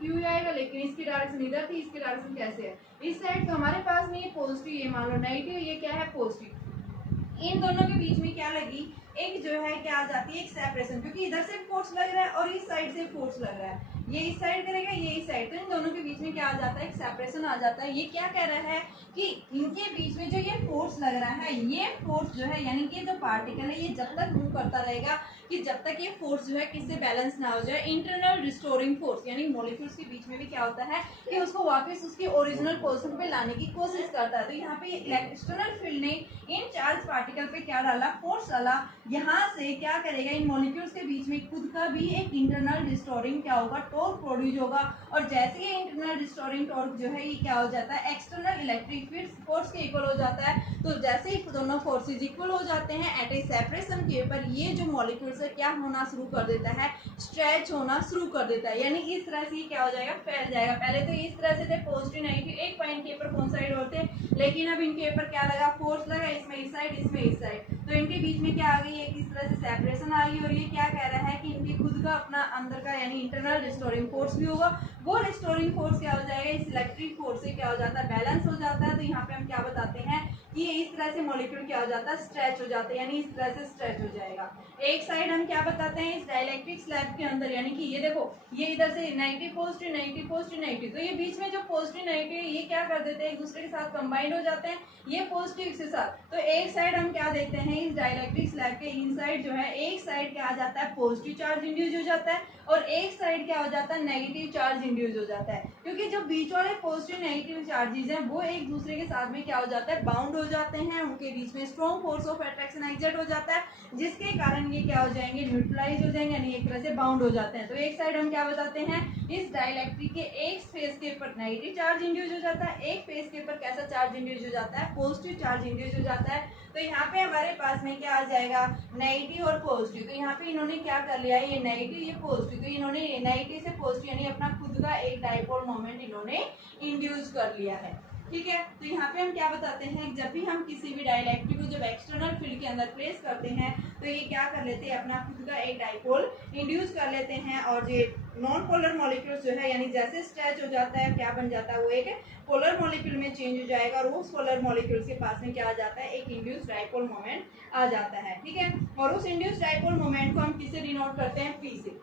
Q आएगा, लेकिन इसकी डायरेक्शन इधर थी, इसकी डायरेक्शन कैसे है, इस साइड। तो हमारे पास में ये पॉजिटिव, ये मान लो नेगेटिव, ये क्या है पॉजिटिव। इन दोनों के बीच में क्या लगी, एक जो है क्या आ जाती है, एक सेपरेशन, क्योंकि इधर से फोर्स लग रहा है और इस साइड से फोर्स लग रहा है। ये इस साइड करेगा, ये इस साइड, तो इन दोनों के बीच में क्या आ जाता है, एक सेपरेशन आ जाता है। ये क्या कह रहा है कि इनके बीच में जो ये फोर्स लग रहा है, ये फोर्स जो है यानी कि जो पार्टिकल है ये जब तक मूव करता रहेगा कि जब तक ये फोर्स जो है किससे बैलेंस ना हो जाए, इंटरनल रिस्टोरिंग फोर्स, यानी मॉलिक्यूल्स के बीच में भी क्या होता है कि उसको वापस उसके ओरिजिनल पोजीशन पे लाने की कोशिश करता है। तो यहाँ पे एक्सटर्नल फील्ड ने इन चार्ज पार्टिकल पे क्या डाला, फोर्स डाला। यहाँ से क्या करेगा, इन मॉलिक्यूल्स के बीच में खुद का भी एक इंटरनल रिस्टोरिंग क्या होगा, टॉर्क प्रोड्यूस होगा। और जैसे ये इंटरनल रिस्टोरिंग टॉर्क जो है ये क्या हो जाता है, एक्सटर्नल इलेक्ट्रिक फील्ड फोर्स के इक्वल हो जाता है। तो जैसे ही दोनों फोर्सेज इक्वल हो जाते हैं एट ए सेपरेशन के ऊपर, ये जो मॉलिक्यूल्स है क्या होना शुरू कर देता है, स्ट्रेच होना शुरू कर देता है। यानी इस तरह से क्या हो जाएगा, फैल जाएगा। पहले तो इस तरह से थे पॉजिटिव नेगेटिव, एक पॉइंट के ऊपर कौन साइड होते, लेकिन अब इनके ऊपर क्या लगा, फोर्स लगा, इसमें इस साइड, इसमें इस साइड, तो इनके बीच में क्या आ गई, एक इस तरह से सेपरेशन आ गई। और ये क्या कह रहा है कि इनके खुद का अपना अंदर का यानी इंटरनल रिस्टोरिंग फोर्स भी होगा। वो रिस्टोरिंग फोर्स क्या हो जाएगा, इस इलेक्ट्रिक फोर्स से क्या हो जाता है, बैलेंस हो जाता है। तो यहाँ पे हम क्या बताते हैं कि ये इस तरह से मॉलिक्यूल क्या हो जाता है, स्ट्रेच हो जाता है, यानी इस तरह से स्ट्रेच हो जाएगा। एक साइड हम क्या बताते हैं, इस डाइलेक्ट्रिक स्लैब के अंदर, यानी कि ये देखो ये इधर से negative positive negative positive negative, तो ये बीच में जो पॉजिटिव नेगेटिव है ये क्या कर देते हैं, एक दूसरे के साथ कंबाइंड हो जाते हैं, ये पॉजिटिव के साथ। तो एक साइड हम क्या देते हैं, इस डाइलेक्ट्रिक स्लैब के इनसाइड जो है एक साइड क्या आ जाता है, पॉजिटिव चार्ज इंड्यूस हो जाता है, और एक साइड क्या हो जाता है, नेगेटिव चार्ज इंड्यूस हो जाता है। क्योंकि जो बीच वाले पॉजिटिव नेगेटिव चार्जेस हैं वो एक दूसरे के साथ में क्या हो जाता है, बाउंड हो जाते हैं, उनके बीच में strong force of attraction exert हो जाता है, जिसके कारण ये क्या हो जाएंगे, न्यूट्रलाइज हो जाएंगे, यानी एक तरह से बाउंड हो जाते हैं। तो एक साइड हम क्या बताते हैं, इस डाइलेक्ट्रिक के एक फेस के ऊपर नेगेटिव चार्ज इंड्यूस हो जाता है, एक फेस के ऊपर कैसा चार्ज इंड्यूस हो जाता है, पॉजिटिव चार्ज इंड्यूस हो जाता है। तो यहाँ पे हमारे पास में क्या आ जाएगा, नेगेटिव और पॉजिटिव। तो यहाँ पे इन्होंने क्या कर लिया है, ये नेगेटिव ये पॉजिटिव, तो इन्होंने नेगेटिव से पॉजिटिव यानी अपना खुद का एक डाइपोल मोमेंट इन्होंने इंड्यूस कर लिया है। ठीक है, तो यहाँ पे हम क्या बताते हैं, जब भी हम किसी भी डाइलेक्ट्रिक को जब एक्सटर्नल फील्ड के अंदर प्लेस करते हैं तो ये क्या कर लेते हैं, अपना खुद का एक डाइपोल इंड्यूस कर लेते हैं। और ये नॉन पोलर मॉलिक्यूल्स जो है यानी जैसे स्ट्रेच हो जाता है क्या बन जाता है, वो एक पोलर मॉलिक्यूल में चेंज हो जाएगा, और उस पोलर मॉलिक्यूल्स के पास में क्या आ जाता है, एक इंड्यूस डाइपोल मोमेंट आ जाता है। ठीक है, और उस इंड्यूस डाइपोल मोमेंट को हम किससे डिनोट करते हैं, पी से।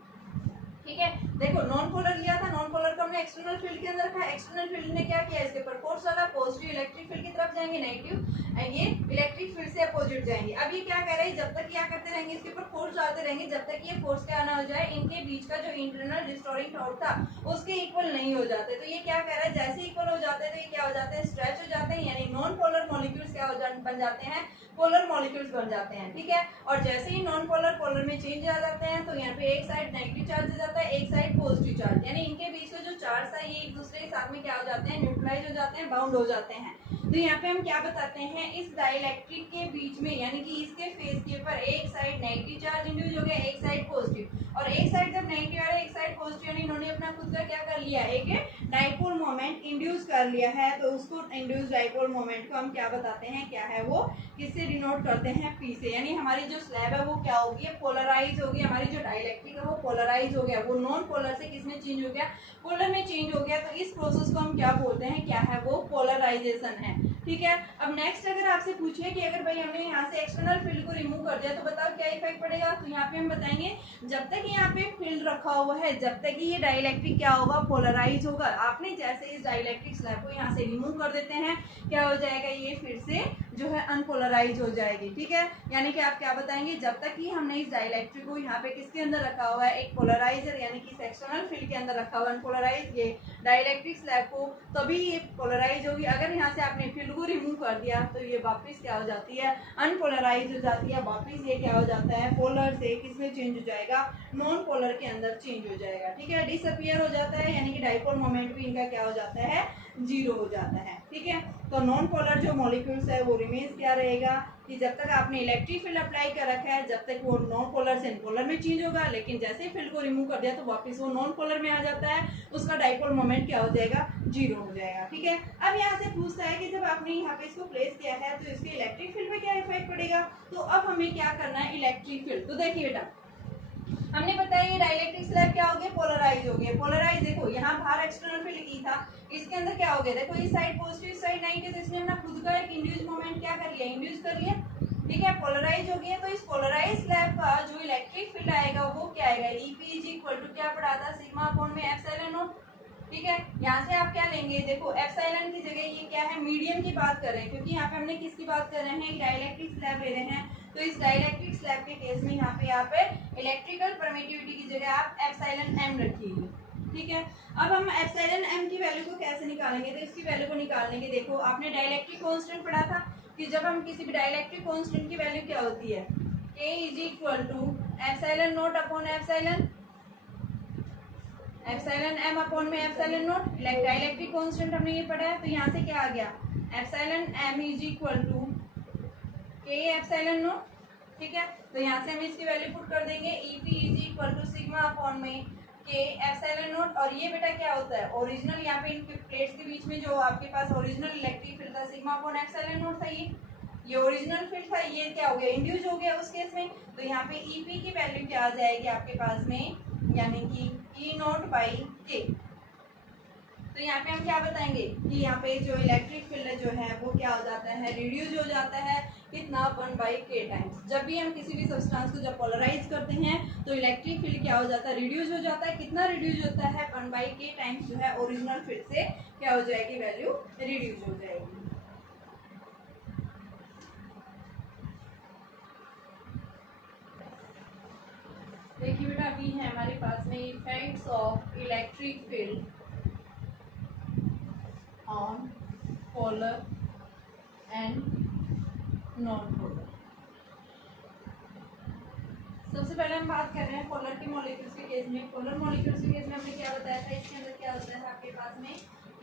ठीक है, देखो नॉन पोलर लिया था, नॉन पोलर को हमने एक्सटर्नल फील्ड के अंदर रखा, एक्सटर्नल फील्ड ने क्या किया, इसके ऊपर फोर्स डाला, पॉजिटिव इलेक्ट्रिक फील्ड की तरफ जाएंगे, नेगेटिव ये इलेक्ट्रिक फील्ड से अपोजिट जाएंगे। अब ये क्या कह रहे हैं, जब तक क्या करते रहेंगे, इसके ऊपर फोर्स डालते रहेंगे जब तक ये फोर्स क्या ना हो जाए, इनके बीच का जो इंटरनल रिस्टोरिंग टॉर्क था उसके इक्वल नहीं हो जाते। तो ये क्या कह रहा है, जैसे इक्वल हो जाते हैं तो ये क्या हो जाते हैं, स्ट्रेच हो जाते हैं, यानी नॉन पोलर मॉलिक्यूल्स क्या बन जाते हैं, पोलर मॉलिक्यूल्स बन जाते हैं। ठीक है, और जैसे ही नॉन पोलर पोलर में चेंज आ जाते हैं तो यहाँ पे एक साइड नेगेटिव चार्ज हो जाता है, एक साइड पॉजिटिव चार्ज, यानी इनके बीच का जो चार्ज है ये एक दूसरे के साथ में क्या हो जाते हैं, न्यूट्रलाइज हो जाते हैं, बाउंड हो जाते हैं। तो यहाँ पे हम क्या बताते हैं, इस डाइलेक्ट्रिक के बीच में यानी कि इसके फेस के ऊपर एक साइड नेगेटिव चार्ज इंड्यूस हो गया, एक साइड पॉजिटिव, और एक साइड जब नेगेटिव आ रहा है एक साइड पॉजिटिव, यानी इन्होंने अपना खुद का क्या कर लिया, एक डाइपोल मोमेंट इंड्यूस कर लिया है। तो उसको इंड्यूस डाइपोल मोमेंट को हम क्या बताते हैं, क्या है वो, किससे डिनोट करते हैं, पी से। यानी हमारी जो स्लैब है वो क्या होगी, पोलराइज होगी, हमारी जो डाइलेक्ट्रिक है वो पोलराइज हो गया, वो नॉन पोलर से किसमें चेंज हो गया, पोलर में चेंज हो गया। तो इस प्रोसेस को हम क्या बोलते हैं, क्या है वो, पोलराइजेशन है। ठीक है, अब नेक्स्ट अगर आपसे पूछे कि अगर भाई हमने यहाँ से एक्सटर्नल फील्ड को रिमूव कर दिया तो बताओ क्या इफेक्ट पड़ेगा। तो यहाँ पे हम बताएंगे जब तक यहाँ पे फील्ड रखा हुआ है जब तक ये डाइलेक्ट्रिक क्या होगा, पोलराइज होगा। आपने जैसे इस डाइलेक्ट्रिक स्लैब को यहाँ से रिमूव कर देते हैं क्या हो जाएगा, ये फिर से जो है अनपोलराइज हो जाएगी। ठीक है, यानी कि आप क्या बताएंगे, जब तक कि हमने इस डाइलेक्ट्रिक को यहाँ पे किसके अंदर रखा हुआ है, एक पोलराइजर यानी कि एक्सटर्नल फील्ड के अंदर रखा हुआ है अनपोलराइज ये डाइलेक्ट्रिक स्लैब को, तभी ये पोलराइज होगी। अगर यहाँ से आपने फील्ड को रिमूव कर दिया तो ये वापस क्या हो जाती है, अनपोलराइज हो जाती है, वापस ये क्या हो जाता है, पोलर से किसमें चेंज हो जाएगा, नॉन पोलर के अंदर चेंज हो जाएगा। ठीक है, डिसअपियर हो जाता है, यानी कि डाइपोल मोमेंट भी इनका क्या हो जाता है, जीरो हो जाता है। ठीक है, तो नॉन पोलर जो मॉलिक्यूल्स है वो रिमेन्स क्या रहेगा कि जब तक आपने इलेक्ट्रिक फील्ड अप्लाई कर रखा है जब तक वो नॉन पोलर से पोलर में चेंज होगा, लेकिन जैसे ही फील्ड को रिमूव कर दिया तो वापस वो नॉन पोलर में आ जाता है, उसका डाइपोल मोमेंट क्या हो जाएगा, जीरो हो जाएगा। ठीक है, अब यहाँ से पूछता है कि जब आपने यहाँ पे इसको प्लेस किया है तो इसके इलेक्ट्रिक फील्ड पे क्या इफेक्ट पड़ेगा। तो अब हमें क्या करना है, इलेक्ट्रिक फील्ड। तो देखिए बेटा हमने बताया ये डाइलेक्ट्रिक स्लैब क्या हो गया, पोलराइज हो गया। पोलराइज देखो यहाँ बाहर एक्सटर्नल फील्ड ई था, इसके अंदर क्या हो गया, देखो इस साइड पॉजिटिव इस साइड नेगेटिव, तो इसने अपना खुद का एक इंड्यूस मोमेंट क्या कर लिया, इंड्यूस कर लिया। ठीक है, पोलराइज हो गई है। तो इस पोलराइज स्लैब का जो इलेक्ट्रिक फील्ड आएगा वो क्या आएगा, ईपी इज इक्वल टू क्या पढ़ा था, सिग्मा अपॉन में एप्सिलॉन नॉट। ठीक है, यहाँ से आप क्या लेंगे, देखो एप्सिलॉन की जगह ये क्या है, मीडियम की बात कर रहे हैं, क्योंकि यहाँ पे हमने किसकी बात कर रहे हैं, डाइलेक्ट्रिक स्लैब ले रहे हैं। तो इस डाइलेक्ट्रिक स्लैब के केस में यहाँ पे इलेक्ट्रिकल परमिटिविटी की जगह आप एप्सिलॉन एम रखिए। ठीक है, अब हम एप्सिलॉन एम की वैल्यू को कैसे निकालेंगे, तो इसकी वैल्यू को निकालने के, देखो आपने डाइलेक्ट्रिक कांस्टेंट पढ़ा था कि जब हम किसी भी डाइलेक्ट्रिक कांस्टेंट की वैल्यू क्या होती है, K is equal to epsilon not upon epsilon M upon में एप्सिलॉन नॉट। डाइलेक्ट्रिक कांस्टेंट हमने ये पढ़ा है, तो यहाँ से क्या आ गया, epsilon M is equal to K epsilon not. ठीक है, तो यहाँ से हम इसकी वैल्यू पुट कर देंगे, Ep is equal to sigma upon में K एप्सिलॉन नॉट। और ये बेटा क्या होता है, ओरिजिनल, यहाँ पे इन प्लेट्स के बीच में जो आपके पास ओरिजिनल इलेक्ट्रिक फील्ड था सिग्मा अपॉन एप्सिलॉन नॉट था, ये ओरिजिनल फील्ड था, ये क्या हो गया, इंड्यूस हो गया उस केस में। तो यहाँ पे Ep की वैल्यू क्या आ जाएगी आपके पास में, यानी कि E नॉट बाई K। तो यहाँ पे हम क्या बताएंगे कि यहाँ पे जो इलेक्ट्रिक फील्ड जो है वो क्या हो जाता है, रिड्यूस हो जाता है, कितना, 1/k टाइम्स। जब भी हम किसी भी सब्सटेंस को जब पोलराइज करते हैं तो इलेक्ट्रिक फील्ड क्या हो जाता है, रिड्यूस हो जाता है। कितना रिड्यूस होता है, 1/k टाइम्स जो है ओरिजिनल फील्ड से क्या हो जाएगी, वैल्यू रिड्यूस हो जाएगी। देखिए बेटा, अभी है हमारे पास में effects of electric field on polar and non polar. सबसे पहले हम बात कर रहे हैं पोलर के मॉलिक्यूल्स के केस में। पोलर मॉलिक्यूल्स के केस में हमने क्या बताया था, इसके अंदर क्या होता है आपके पास में,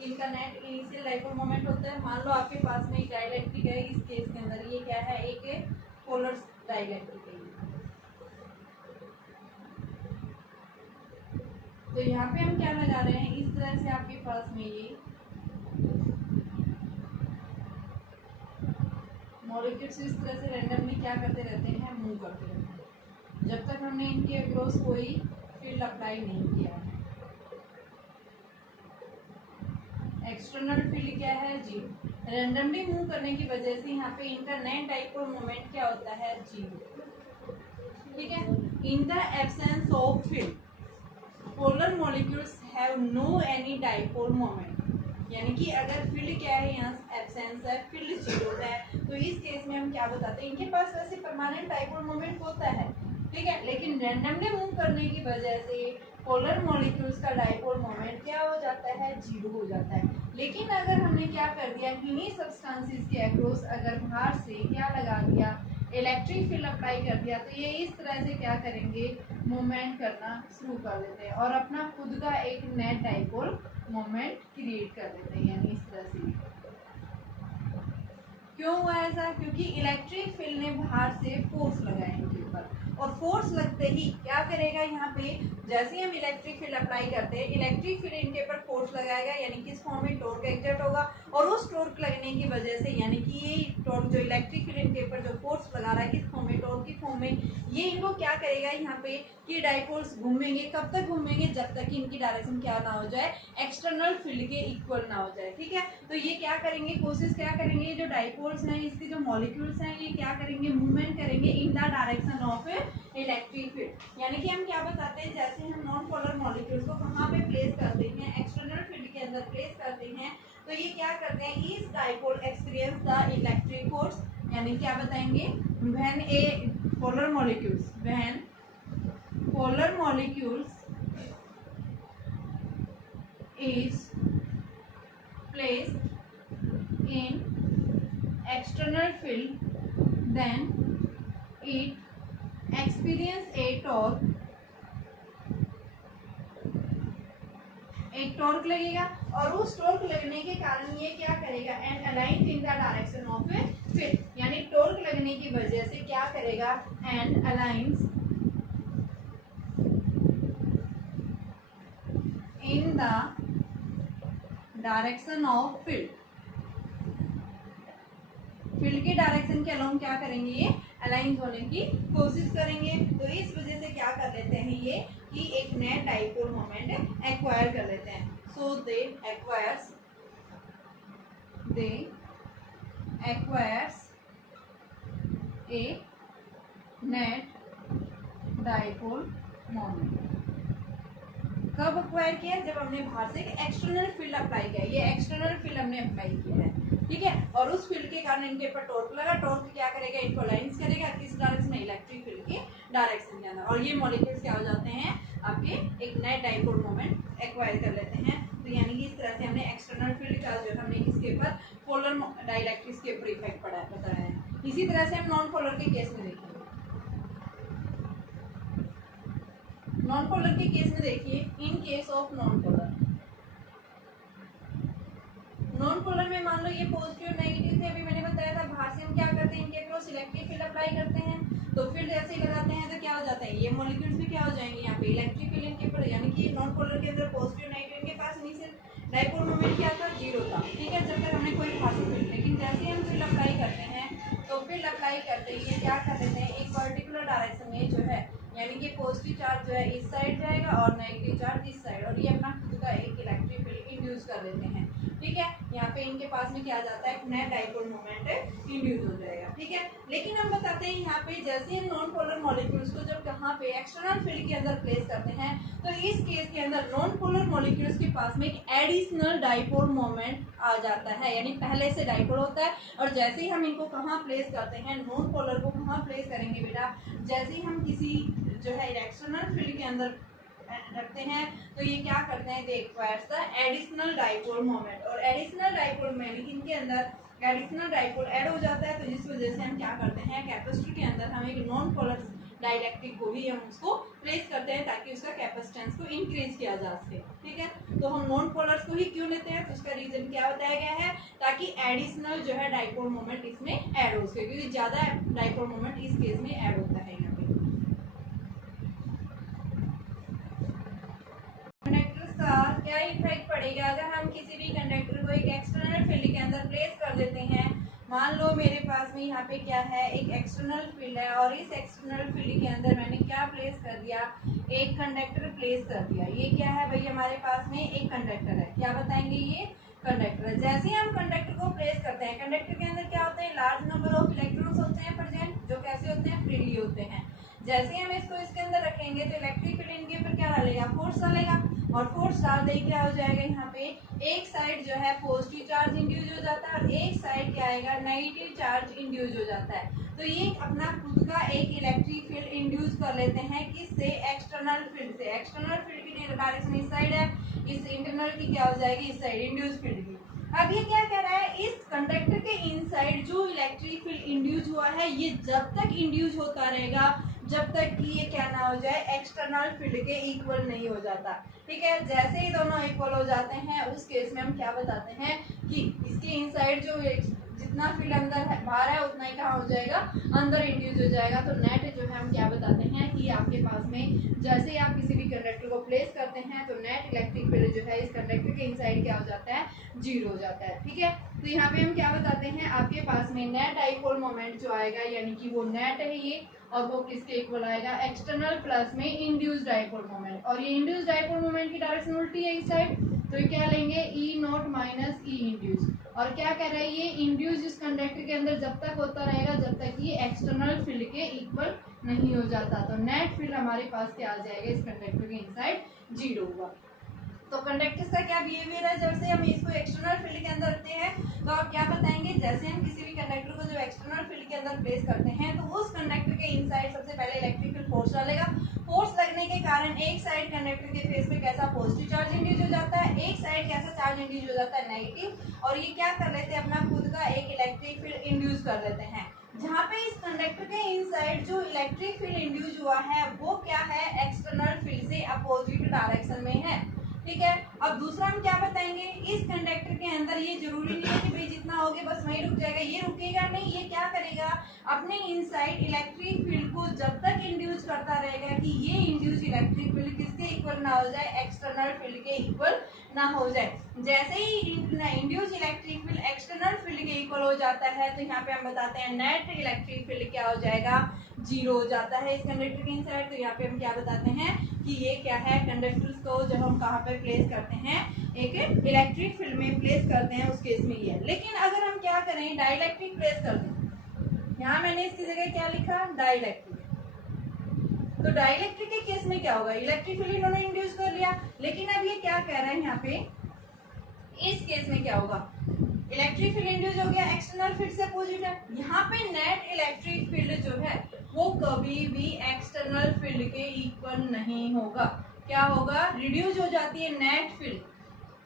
इनका नेट इनिशियल डाइपोल मोमेंट होता है। मान लो आपके पास में एक डाइलेक्ट्रिक है, इस केस के अंदर ये क्या है, एक पोलर डाइलेक्ट्रिक है। तो यहाँ पे हम क्या लगा रहे हैं, इस तरह से आपके पास में ये मॉलिक्यूल्स इस तरह से रैंडमली क्या करते रहते हैं, मूव करते रहते हैं, जब तक हमने इनके अक्रॉस कोई फील्ड अप्लाई नहीं किया है। एक्सटर्नल फील्ड क्या है, जीरो। रैंडमली मूव करने की वजह से यहाँ पे इनका नेट डाइपोल मोमेंट क्या होता है, जीरो। ठीक है, in the absence of field polar molecules have no any dipole moment. यानी कि अगर फील्ड क्या है, यहाँ एब्सेंस है, फील्ड जीरो है, तो इस केस में हम क्या बताते हैं, इनके पास वैसे परमानेंट डाइपोल मोमेंट होता है, ठीक है, लेकिन रैंडमली मूव करने की वजह से पोलर मॉलिक्यूल्स का डाइपोल मोमेंट क्या हो जाता है, जीरो हो जाता है। लेकिन अगर हमने क्या कर दिया, किन्हीं सब्सटेंसेस के अक्रॉस अगर बाहर से क्या लगा दिया, इलेक्ट्रिक फील्ड अप्लाई कर दिया, तो ये इस तरह से क्या करेंगे, मूवमेंट करना शुरू कर देते हैं और अपना खुद का एक नेट डाइपोल मोमेंट क्रिएट कर देते हैं। यानी इस तरह से क्यों हुआ ऐसा, क्योंकि इलेक्ट्रिक फील्ड ने बाहर से फोर्स लगाया इनके ऊपर, और फोर्स लगते ही क्या करेगा, यहाँ पे जैसे ही हम इलेक्ट्रिक फील्ड अप्लाई करते हैं, इलेक्ट्रिक फील्ड इनके ऊपर फोर्स लगाएगा, यानी कि इस फॉर्म में टॉर्क एक्सर्ट होगा, और उस टॉर्क लगने की वजह से, यानी कि ये टॉर्क जो इलेक्ट्रिक फील्ड इनके ऊपर जो फोर्स लगा रहा है, किस फॉर्म में, टॉर्क की फॉर्म में, ये इनको क्या करेगा, यहाँ पे कि डाइपोल्स घूमेंगे। कब तक घूमेंगे, जब तक कि इनकी डायरेक्शन क्या ना हो जाए, एक्सटर्नल फील्ड के इक्वल ना हो जाए। ठीक है, तो ये क्या करेंगे, कोशिश क्या करेंगे, जो डाइपोल्स हैं, इसके जो मॉलिक्यूल्स हैं, ये क्या करेंगे, मूवमेंट करेंगे इन the direction of electric field. यानी कि हम क्या बताते हैं, जैसे हम नॉन पोलर मॉलिक्यूल्स को कहाँ पे प्लेस करते हैं, एक्सटर्नल फील्ड के अंदर प्लेस करते हैं, तो ये क्या करते हैं, इस dipole experience the electric force. यानी क्या बताएंगे, when A polar molecules, when polar molecules is placed in external field, then it experience a torque, एक टॉर्क लगेगा, और उस टॉर्क लगने के कारण ये क्या करेगा, and align in the direction of a field. यानी टॉर्क लगने की वजह से क्या करेगा, and aligns in the direction of field, field के डायरेक्शन के अलोंग क्या करेंगे, ये अलाइन होने की कोशिश करेंगे। तो इस वजह से क्या कर लेते हैं ये, कि एक नेट डाइपोल मोमेंट एक्वायर कर लेते हैं। सो दे एक्वायर्स ए नेट डाइपोल मोमेंट। कब अक्वायर किया? जब हमने बाहर से एक्सटर्नल फील्ड अप्लाई किया, ये एक्सटर्नल फील्ड हमने अप्लाई किया है, ठीक है। और उस फील्ड के कारण इनके ऊपर टॉर्क लगा, टॉर्क क्या करेगा? इनको लाइंस करेगा किस डायरेक्शन में? इलेक्ट्रिक फील्ड के डायरेक्शन के अंदर। और ये मॉलिक्यूल्स क्या हो जाते हैं? आपके एक नेट डाइपोल मोमेंट एक्वायर कर लेते हैं। तो यानी कि इस तरह से हमने एक्सटर्नल फील्ड का जो हमने किसके ऊपर, पोलर डाइलेक्ट्रिक्स के ऊपर इफेक्ट पड़ा है, बताया है। इसी तरह से हम नॉन पोलर के केस में देखेंगे। नॉन पोलर के केस में देखिए, in case of non polar, non polar में मान लो ये पॉजिटिव और नेगेटिव थे, अभी मैंने बताया था। बाहर से हम क्या करते हैं? इनके क्रॉस इलेक्ट्रिक फील्ड अप्लाई करते हैं। तो फील्ड जैसे ही लगाते हैं तो क्या हो जाता है? ये मॉलिक्यूल्स भी क्या हो जाएंगे? यहाँ पे इलेक्ट्रिक फील्ड इनके ऊपर, यानी कि नॉन पोलर के अंदर पॉजिटिव नेगेटिव इनके पास इनिशियल डाइपोल मोमेंट क्या था? 0 था, ठीक है, जब तक हमने कोई खास फील्ड। लेकिन जैसे ही हम फील्ड अप्लाई करते हैं तो फील्ड अप्लाई करते ही ये क्या कर लेते हैं? एक पर्टिकुलर डायरेक्शन में जो है, यानी कि पॉजिटिव चार्ज जो है इस साइड जाएगा और नेगेटिव चार्ज इस साइड, और ये अपना खुद का एक इलेक्ट्रिक फील्ड इंड्यूस कर देते हैं, ठीक है। यहाँ पे इनके पास में क्या जाता है? नेट डाइपोल मोमेंट इंड्यूस हो जाएगा, ठीक है। लेकिन हम बताते हैं यहाँ पे जैसे हम नॉन पोलर मॉलिक्यूल्स को जब कहाँ पे एक्सटर्नल फील्ड के अंदर प्लेस करते हैं, तो इस केस के अंदर नॉन पोलर मॉलिक्यूल्स के पास में एक एडिशनल डाइपोल मोमेंट आ जाता है, यानी पहले से डाइपोल होता है। और जैसे ही हम इनको कहाँ प्लेस करते हैं, नॉन पोलर को कहाँ प्लेस करेंगे बेटा? जैसे ही हम किसी जो है एक्सटर्नल फील्ड के अंदर रखते हैं तो ये क्या करते हैं? They acquires the additional dipole moment. और एडिशनल डाइपोल मोमेंट इनके अंदर एडिशनल डाइपोल ऐड हो जाता है, तो जिस वजह से हम क्या करते हैं? कैपेसिटर के अंदर हम एक नॉन पोलर डाइलेक्ट्रिक को ही हम उसको प्लेस करते हैं ताकि उसका कैपेसिटेंस को इंक्रीज किया जा सके, ठीक है। तो हम नॉन पोलर्स को ही क्यों लेते हैं? तो उसका रीजन क्या बताया गया है? ताकि एडिशनल जो है डाइपोल मोमेंट इसमें ऐड हो सके, क्योंकि ज्यादा डाइपोल मोमेंट इस केस में ऐड होता है। यहाँ पे कंडक्टर्स का क्या इफेक्ट पड़ेगा अगर हम किसी भी कंडक्टर को एक एक्सटर्नल फील्ड के अंदर प्लेस कर देते हैं? मान लो मेरे पास में यहाँ पे क्या है? एक एक्सटर्नल फील्ड है, और इस एक्सटर्नल फील्ड के अंदर मैंने क्या प्लेस कर दिया? एक कंडक्टर प्लेस कर दिया। ये क्या है भाई? हमारे पास में एक कंडक्टर है, क्या बताएंगे? ये कंडक्टर है। जैसे ही हम कंडक्टर को प्लेस करते हैं, कंडक्टर के अंदर क्या होते हैं? लार्ज नंबर ऑफ इलेक्ट्रॉन्स होते हैं प्रेजेंट, जो कैसे होते हैं? फ्रीली होते हैं। जैसे ही हम इसको इसके अंदर रखेंगे तो इलेक्ट्रिक फील्ड इनके ऊपर क्या डालेगा? फोर्स डालेगा, और फोर्स डाल दे क्या हो जाएगा? यहाँ पे एक साइड जो है पॉजिटिव चार्ज इंड्यूस हो जाता है और एक साइड क्या आएगा? नेगेटिव चार्ज इंड्यूस हो जाता है। तो ये अपना खुद का एक इलेक्ट्रिक फील्ड इंड्यूस कर लेते हैं, किससे? एक्सटर्नल फील्ड से। एक्सटर्नल फील्ड की डायरेक्शन इस साइड है, इस इंटरनल की क्या हो जाएगी? इस साइड, इंड्यूस फील्ड की। अब ये क्या कह रहा है? इस कंडक्टर के इनसाइड जो इलेक्ट्रिक फील्ड इंड्यूस हुआ है, ये जब तक इंड्यूस होता रहेगा जब तक कि ये क्या ना हो जाए? एक्सटर्नल फील्ड के इक्वल नहीं हो जाता, ठीक है। जैसे ही दोनों इक्वल हो जाते हैं उस केस में हम क्या बताते हैं कि इसके इनसाइड जो जितना फील्ड अंदर है, बाहर है, उतना ही कहाँ हो जाएगा? अंदर इंड्यूस हो जाएगा। तो नेट जो है हम क्या बताते हैं कि आपके पास में जैसे ही आप किसी भी कंडक्टर को प्लेस करते हैं तो नेट इलेक्ट्रिक फील्ड जो है इस कंडक्टर के इनसाइड क्या हो जाता है? 0 हो जाता है, ठीक है। तो यहाँ पे हम क्या बताते हैं? आपके पास में नेट डाइपोल मोमेंट जो आएगा, यानी कि वो नेट है ये, और वो किसके इक्वल आएगा? एक्सटर्नल प्लस में इंड्यूस डाइपोल मोमेंट। और ये इंड्यूस डाइपोल मोमेंट की डायरेक्शन उल्टी है इस साइड, तो ये क्या लेंगे? ई नॉट माइनस ई इंड्यूस। और क्या कह रहा है? ये इंड्यूस इस कंडक्टर के अंदर जब तक होता रहेगा जब तक ये एक्सटर्नल फील्ड के इक्वल नहीं हो जाता। तो नेट फील्ड हमारे पास क्या आ जाएगा? इस कंडक्टर के इनसाइड 0 हुआ। तो कंडक्टर्स का क्या बिहेवियर है जब से हम इसको एक्सटर्नल फील्ड के अंदर रखते हैं? तो आप क्या बताएंगे? जैसे हम किसी भी कंडक्टर को जब एक्सटर्नल फील्ड के अंदर प्लेस करते हैं तो उस कंडक्टर के इनसाइड सबसे पहले इलेक्ट्रिक फील्ड फोर्स डालेगा। फोर्स लगने के कारण एक साइड कंडक्टर के फेस पे कैसा? पॉजिटिव चार्ज इंड्यूस हो जाता है, एक साइड कैसा चार्ज इंड्यूस हो जाता है? नेगेटिव। और ये क्या कर लेते हैं? अपना खुद का एक इलेक्ट्रिक फील्ड इंड्यूस कर लेते हैं। जहाँ पे इस कंडक्टर के इनसाइड जो इलेक्ट्रिक फील्ड इंड्यूस हुआ है वो क्या है? एक्सटर्नल फील्ड से अपोजिट डायरेक्शन में है, ठीक है। अब दूसरा हम क्या बताएंगे? इस कंडक्टर के अंदर ये जरूरी नहीं है कि भाई जितना हो गया बस वहीं रुक जाएगा, ये रुकेगा नहीं। ये क्या करेगा? अपने इनसाइड इलेक्ट्रिक फील्ड को जब तक इंड्यूस करता रहेगा कि ये इंड्यूस इलेक्ट्रिक फील्ड किसके इक्वल ना हो जाए? एक्सटर्नल फील्ड के इक्वल ना हो जाए। जैसे ही induce electric field external field के इक्वल हो जाता है तो यहाँ पे हम बताते हैं नेट इलेक्ट्रिक फील्ड क्या हो जाएगा? 0 हो जाता है इस कंडक्टर के इनसाइड। तो यहाँ पे हम क्या बताते हैं कि ये क्या है? कंडक्टर्स को जब हम कहाँ पे प्लेस करते हैं? एक इलेक्ट्रिक फील्ड में प्लेस करते हैं, उस केस में ये है। लेकिन अगर हम क्या करें? डाइलेक्ट्रिक प्लेस कर दें, यहाँ मैंने इसकी जगह क्या लिखा, डाइलेक्ट्रिक। तो डाइलेक्ट्रिक के केस में क्या होगा, इलेक्ट्रिक फील्ड इन्होंने इंड्यूस कर लिया, लेकिन अब ये क्या कह रहा है यहाँ पे, इस केस में क्या होगा, इलेक्ट्रिक फील्ड इंड्यूस हो गया एक्सटर्नल फील्ड से पॉजिटिव। यहाँ पे नेट इलेक्ट्रिक फील्ड जो है वो कभी भी एक्सटर्नल फील्ड के इक्वल नहीं होगा। क्या होगा, रिड्यूस हो जाती है नेट फील्ड,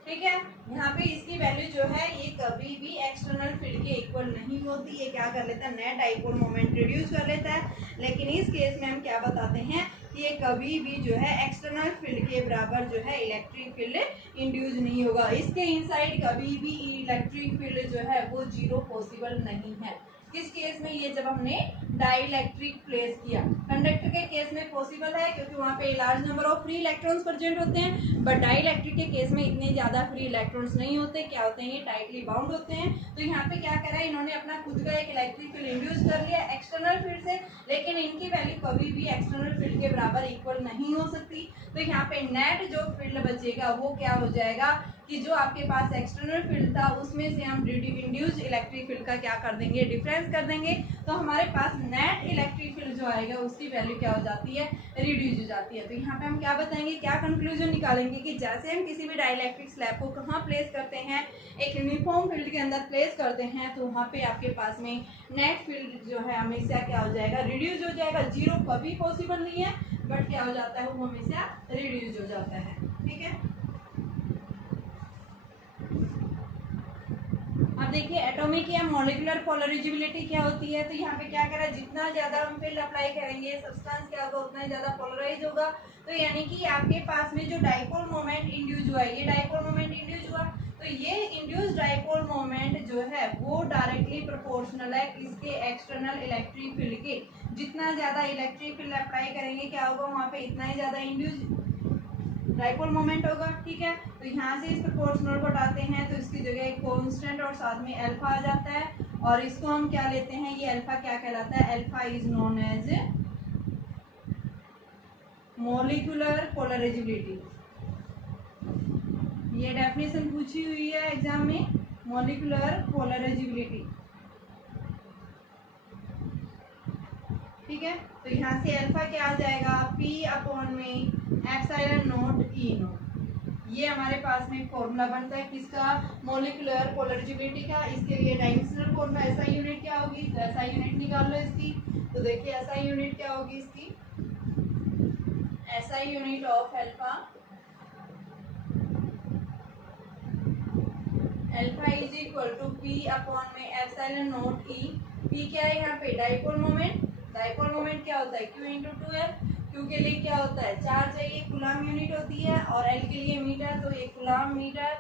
ठीक है। यहाँ पे इसकी वैल्यू जो है ये कभी भी एक्सटर्नल फील्ड के इक्वल नहीं होती, ये क्या कर लेता है, नेट डाइपोल मोमेंट रिड्यूस कर लेता है। लेकिन इस केस में हम क्या बताते हैं कि ये कभी भी जो है एक्सटर्नल फील्ड के बराबर जो है इलेक्ट्रिक फील्ड इंड्यूस नहीं होगा। इसके इनसाइड कभी भी इलेक्ट्रिक फील्ड जो है वो जीरो पॉसिबल नहीं है। किस केस में, ये जब हमने डाइलेक्ट्रिक प्लेस किया। कंडक्टर के केस में पॉसिबल है क्योंकि वहाँ पे large number of free electrons present होते हैं, बट डाइलेक्ट्रिक के केस में इतने ज़्यादा फ्री इलेक्ट्रॉन्स नहीं होते। क्या होते हैं, ये टाइटली बाउंड होते हैं। तो यहाँ पे क्या करा है, इन्होंने अपना खुद का एक इलेक्ट्रिक फील्ड इंड्यूस कर लिया एक्सटर्नल फील्ड से, लेकिन इनकी वैल्यू कभी भी एक्सटर्नल फील्ड के बराबर इक्वल नहीं हो सकती। तो यहाँ पे नेट जो फील्ड बचेगा वो क्या हो जाएगा कि जो आपके पास एक्सटर्नल फील्ड था उसमें से हम इंड्यूस्ड इलेक्ट्रिक फील्ड का क्या कर देंगे, डिफरेंस कर देंगे। तो हमारे पास नेट इलेक्ट्रिक फील्ड जो आएगा उसकी वैल्यू क्या हो जाती है, रिड्यूस हो जाती है। तो यहाँ पे हम क्या बताएंगे, क्या कंक्लूजन निकालेंगे कि जैसे हम किसी भी डाइलेक्ट्रिक स्लैब को कहाँ प्लेस करते हैं, एक यूनिफॉर्म फील्ड के अंदर प्लेस करते हैं, तो वहाँ पे आपके पास में नेट फील्ड जो है हमेशा क्या हो जाएगा, रिड्यूस हो जाएगा। जीरो कभी पॉसिबल नहीं है, बट क्या हो जाता है, वो हमेशा रिड्यूस हो जाता है, ठीक है। अब देखिए एटॉमिक या मॉलिक्यूलर पोलराइजेबिलिटी क्या होती है। तो यहाँ पे क्या करा, जितना ज्यादा हम फील्ड अप्लाई करेंगे सब्सटेंस क्या होगा, उतना ज्यादा पोलराइज होगा। तो यानी कि आपके पास में जो डाइपोल मोमेंट इंड्यूस हुआ है, ये डाइपोल मोमेंट इंड्यूस हुआ, तो ये इंड्यूस डाइपोल मोमेंट जो है वो डायरेक्टली प्रोपोर्शनल है किसके, एक्सटर्नल इलेक्ट्रिक फील्ड के। जितना ज्यादा इलेक्ट्रिक फील्ड अप्लाई करेंगे क्या होगा, वहाँ पे इतना ही ज्यादा इंड्यूस डाइपोल मोमेंट होगा, ठीक है। तो यहाँ से इस प्रोपोर्शनल को हटाते हैं तो इसकी जगह एक कांस्टेंट और साथ में अल्फा आ जाता है, और इसको हम क्या लेते हैं, ये अल्फा क्या कहलाता है, alpha is known as molecular polarizability. ये डेफिनेशन पूछी हुई है एग्जाम में, मॉलिक्यूलर पोलराइजेबिलिटी, ठीक है। तो यहाँ से अल्फा क्या आ जाएगा, पी अपॉन में एप्सिलॉन नॉट ई नॉट। ये हमारे पास में फॉर्मूला बनता है किसका, मॉलिक्यूलर पोलराइजेबिलिटी का। इसके लिए डायमेंशनल फॉर्मूला एसआई यूनिट क्या होगी, तो एसआई यूनिट निकाल लो इसकी। तो देखिए एसआई यूनिट क्या होगी इसकी, SI unit of alpha, alpha is equal to P upon में एप्सिलॉन नॉट ई। पी क्या है यहाँ पे, डाइपोल मोमेंट। डाइपोल मोमेंट क्या होता है, Q into two L. Q के लिए क्या होता है, चार्ज है, ये कूलम यूनिट होती है, और एल के लिए मीटर, तो ये कूलम मीटर।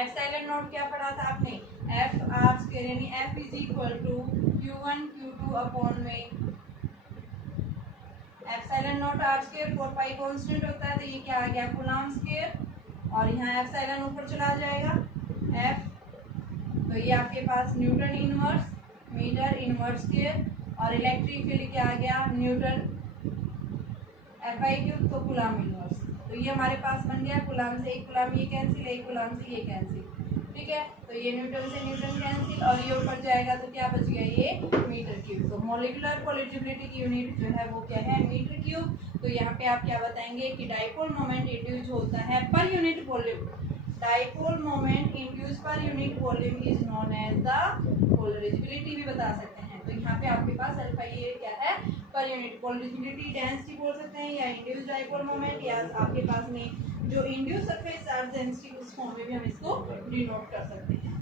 एप्सिलॉन नॉट क्या पढ़ा था आपने, एफ आर स्क्वायर, यानी F is equal to Q1 Q2 upon में epsilon naught R square, 4 pi constant होता है, तो ये क्या आ गया, कूलम स्क्वायर, और यहाँ एप्सिलॉन ऊपर चला जाएगा एफ। तो ये आपके पास newton inverse metre inverse square, और इलेक्ट्रिक फील्ड क्या आ गया, न्यूटन एफ आई क्यूब, तो कूलम इनवर्स। तो ये हमारे पास बन गया, कूलम से एक कूलम ये कैंसिल, एक कूलम से ये कैंसिल, ठीक है। तो ये न्यूटन से न्यूटन कैंसिल, और ये ऊपर जाएगा तो क्या बच गया, ये मीटर क्यूब। तो मॉलिक्यूलर पोलराइजेबिलिटी की यूनिट जो है वो क्या है, मीटर क्यूब। तो यहाँ पे आप क्या बताएंगे कि डाइपोल मोमेंट इंड्यूस होता है per unit volume, dipole moment induce per unit volume is known as the polarizability भी बता सकते हैं। तो यहाँ पे आपके पास अल्फा ये क्या है, पर यूनिट पोलराइजेबिलिटी डेंसिटी बोल सकते हैं, या इंड्यूस डाइपोल मोमेंट, या आपके पास में जो इंड्यूस सरफेस चार्ज डेंसिटी उस फॉर्म में भी हम इसको डिनोट कर सकते हैं।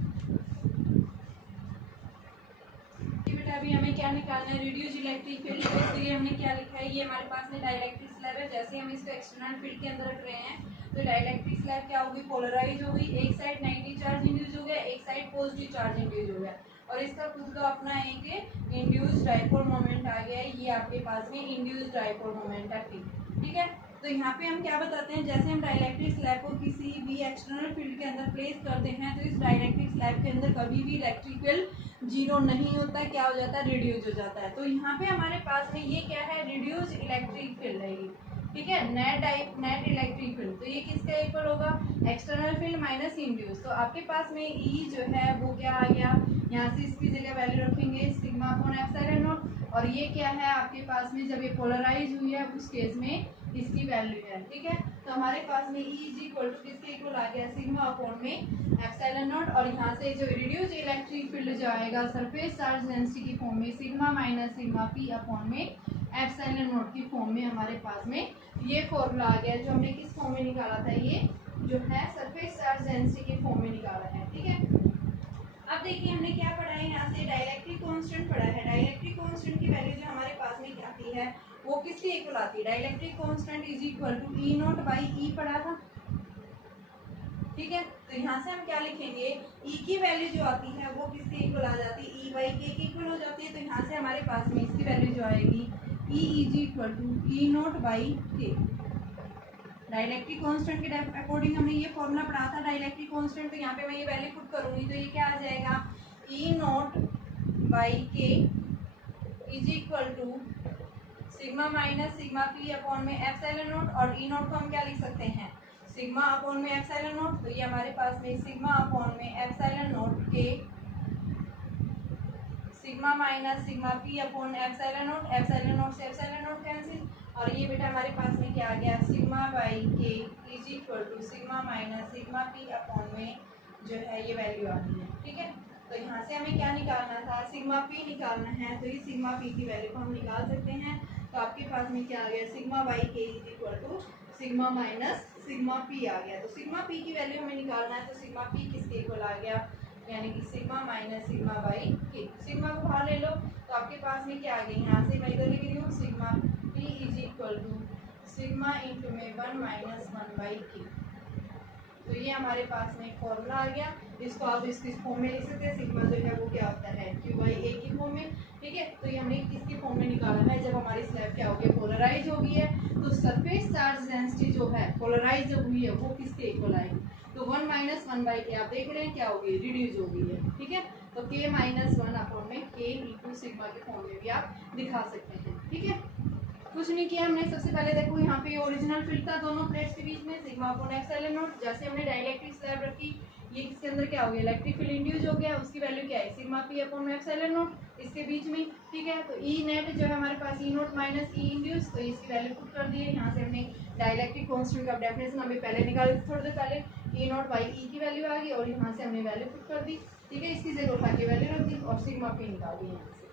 बेटा अभी हमें क्या निकालना है, रिड्यूस इलेक्ट्रिक फील्ड। इसके लिए हमने क्या लिखा है, ये हमारे पास में डाइलेक्ट्रिक स्लैब है। जैसे हम इसको एक्सटर्नल फील्ड के अंदर रख रहे हैं तो डाइलेक्ट्रिक स्लैब क्या होगी, पोलराइज होगी। एक साइड नेगेटिव चार्ज इंड्यूस हो गया, एक साइड पॉजिटिव चार्ज इंड्यूस हो गया, और इसका खुद का अपना एक इंड्यूस डाइपोल मोमेंट आ गया है। ये आपके पास में इंड्यूस डाइपोल मोमेंट है, ठीक है। तो यहाँ पे हम क्या बताते हैं, जैसे हम डाइलेक्ट्रिक स्लैब को किसी भी एक्सटर्नल फील्ड के अंदर प्लेस करते हैं तो इस डाइलेक्ट्रिक स्लैब के अंदर कभी भी इलेक्ट्रिक फील्ड जीरो नहीं होता, क्या हो जाता है, रिड्यूस हो जाता है। तो यहाँ पे हमारे पास में ये क्या है, रिड्यूस इलेक्ट्रिक फील्ड है। ठीक है, नेट इलेक्ट्रिक फील्ड, तो ये किसका इक्वल होगा, एक्सटर्नल फील्ड माइनस इंड्यूस। तो आपके पास में ई जो है वो क्या आ गया, यहाँ से इसकी जगह वैल्यू रखेंगे सिग्मा अपॉन एप्सिलॉन नॉट, और ये क्या है आपके पास में जब ये पोलराइज हुई है उस केस में इसकी वैल्यू है। ठीक है, तो हमारे पास में ई इज इक्वल टू किसके इक्वल आ गया, सिग्मा अपॉन में एप्सिलॉन नॉट, और यहाँ से जो रिड्यूस इलेक्ट्रिक फील्ड जो आएगा सरफेस चार्ज डेंसिटी की फॉर्म में sigma minus sigma P upon में एप्सिलॉन नॉट की फॉर्म में हमारे पास में ये फॉर्मूला आ गया, जो हमने किस फॉर्म में निकाला था, ये जो है सरफेस चार्ज डेंसिटी के फॉर्म में निकाला है। ठीक है, अब देखिए हमने क्या पढ़ा है, यहाँ से डाइलेक्ट्रिक कांस्टेंट पढ़ा है। डाइलेक्ट्रिक कांस्टेंट की वैल्यू जो हमारे पास में क्या आती है वो किसके इक्वल आती है, dielectric constant is equal to E not by E पढ़ा था। ठीक है, तो यहाँ से हम क्या लिखेंगे, ई की वैल्यू जो आती है वो किसके इक्वल आ जाती है, ई बाई के इक्वल हो जाती है। तो यहाँ से हमारे पास में इसकी वैल्यू जो आएगी E is equal to E not by K. Dielectric constant के अकॉर्डिंग हमने ये फॉर्मूला पढ़ा था डाइलेक्ट्रिक कांस्टेंट, तो यहाँ पे मैं ये वैल्यू पुट करूंगी तो ये क्या आ जाएगा, E not by K is equal to sigma minus sigma P upon में एप्सिलॉन नॉट, और ई नॉट को हम क्या लिख सकते हैं, सिग्मा अपॉन में एप्सिलॉन नॉट। तो ये हमारे पास में सिग्मा अपॉन में एप्सिलॉन नॉट के sigma minus sigma P upon epsilon naught से एप्सिलॉन नॉट कैंसिल, और ये बेटा हमारे पास में क्या आ गया, sigma by K is equal to sigma minus sigma P upon में जो है ये वैल्यू आती है। ठीक है, तो यहाँ से हमें क्या निकालना था, सिग्मा पी निकालना है, तो ये सिग्मा पी की वैल्यू को हम निकाल सकते हैं। तो आपके पास में क्या आ गया, sigma by K is equal to sigma minus sigma P आ गया। तो सिग्मा पी की वैल्यू हमें निकालना है, तो सिग्मा पी किसके इक्वल आ गया, यानी कि सिग्मा माइनस सिग्मा बाई के। सिग्मा को बाहर ले लो तो आपके पास में क्या आ गया, यहाँ से मैं इधर लिख रही हूँ sigma P is equal to sigma into में 1 माइनस 1 बाई के। तो ये हमारे पास में एक फॉर्मूला आ गया, इसको आप इसकी फॉर्म में लिख सकते हैं, सिग्मा जो है वो क्या होता है क्यू बाई ए की फॉर्म में। ठीक है, तो ये हमने किसकी फॉर्म में निकाला है, जब हमारी स्लैब क्या हो गई, पोलराइज हो गई है, तो सरफेस चार्ज डेंसिटी जो है पोलराइज जब हुई है वो किसके इक्वल आएगी, तो 1 माइनस 1 बाई के आप देख रहे हैं क्या होगी, रिड्यूस हो गई है। ठीक है, तो के माइनस 1 अपॉन में के इक्वल सिग्मा के फॉर्म में भी आप दिखा सकते हैं। ठीक है, कुछ नहीं किया हमने, सबसे पहले देखो यहाँ पे ओरिजिनल फील्ड था दोनों प्लेट्स के बीच में सिग्मा अपॉन एप्सिलॉन नॉट, जैसे हमने डाइलेक्ट्रिक स्लैब रखी ये इसके अंदर क्या हो गया, इलेक्ट्रिक फील्ड इंड्यूस हो गया, उसकी वैल्यू क्या है, sigma P upon epsilon not इसके बीच में। ठीक है, तो ई नेट जो है हमारे पास ई नॉट माइनस ई इंड्यूस, तो इसकी वैल्यू पुट कर दी है। यहाँ से हमने डाइलेक्ट्रिक कांस्टेंट का डेफिनेशन अभी पहले निकाली थी थोड़ी देर पहले, ई नॉट बाई ई की वैल्यू आ गई, और यहाँ से हमने वैल्यू पुट कर दी। ठीक है, इसकी जगह उठा के वैल्यू रख दी और सिग्मा पी निकाल दी यहाँ से।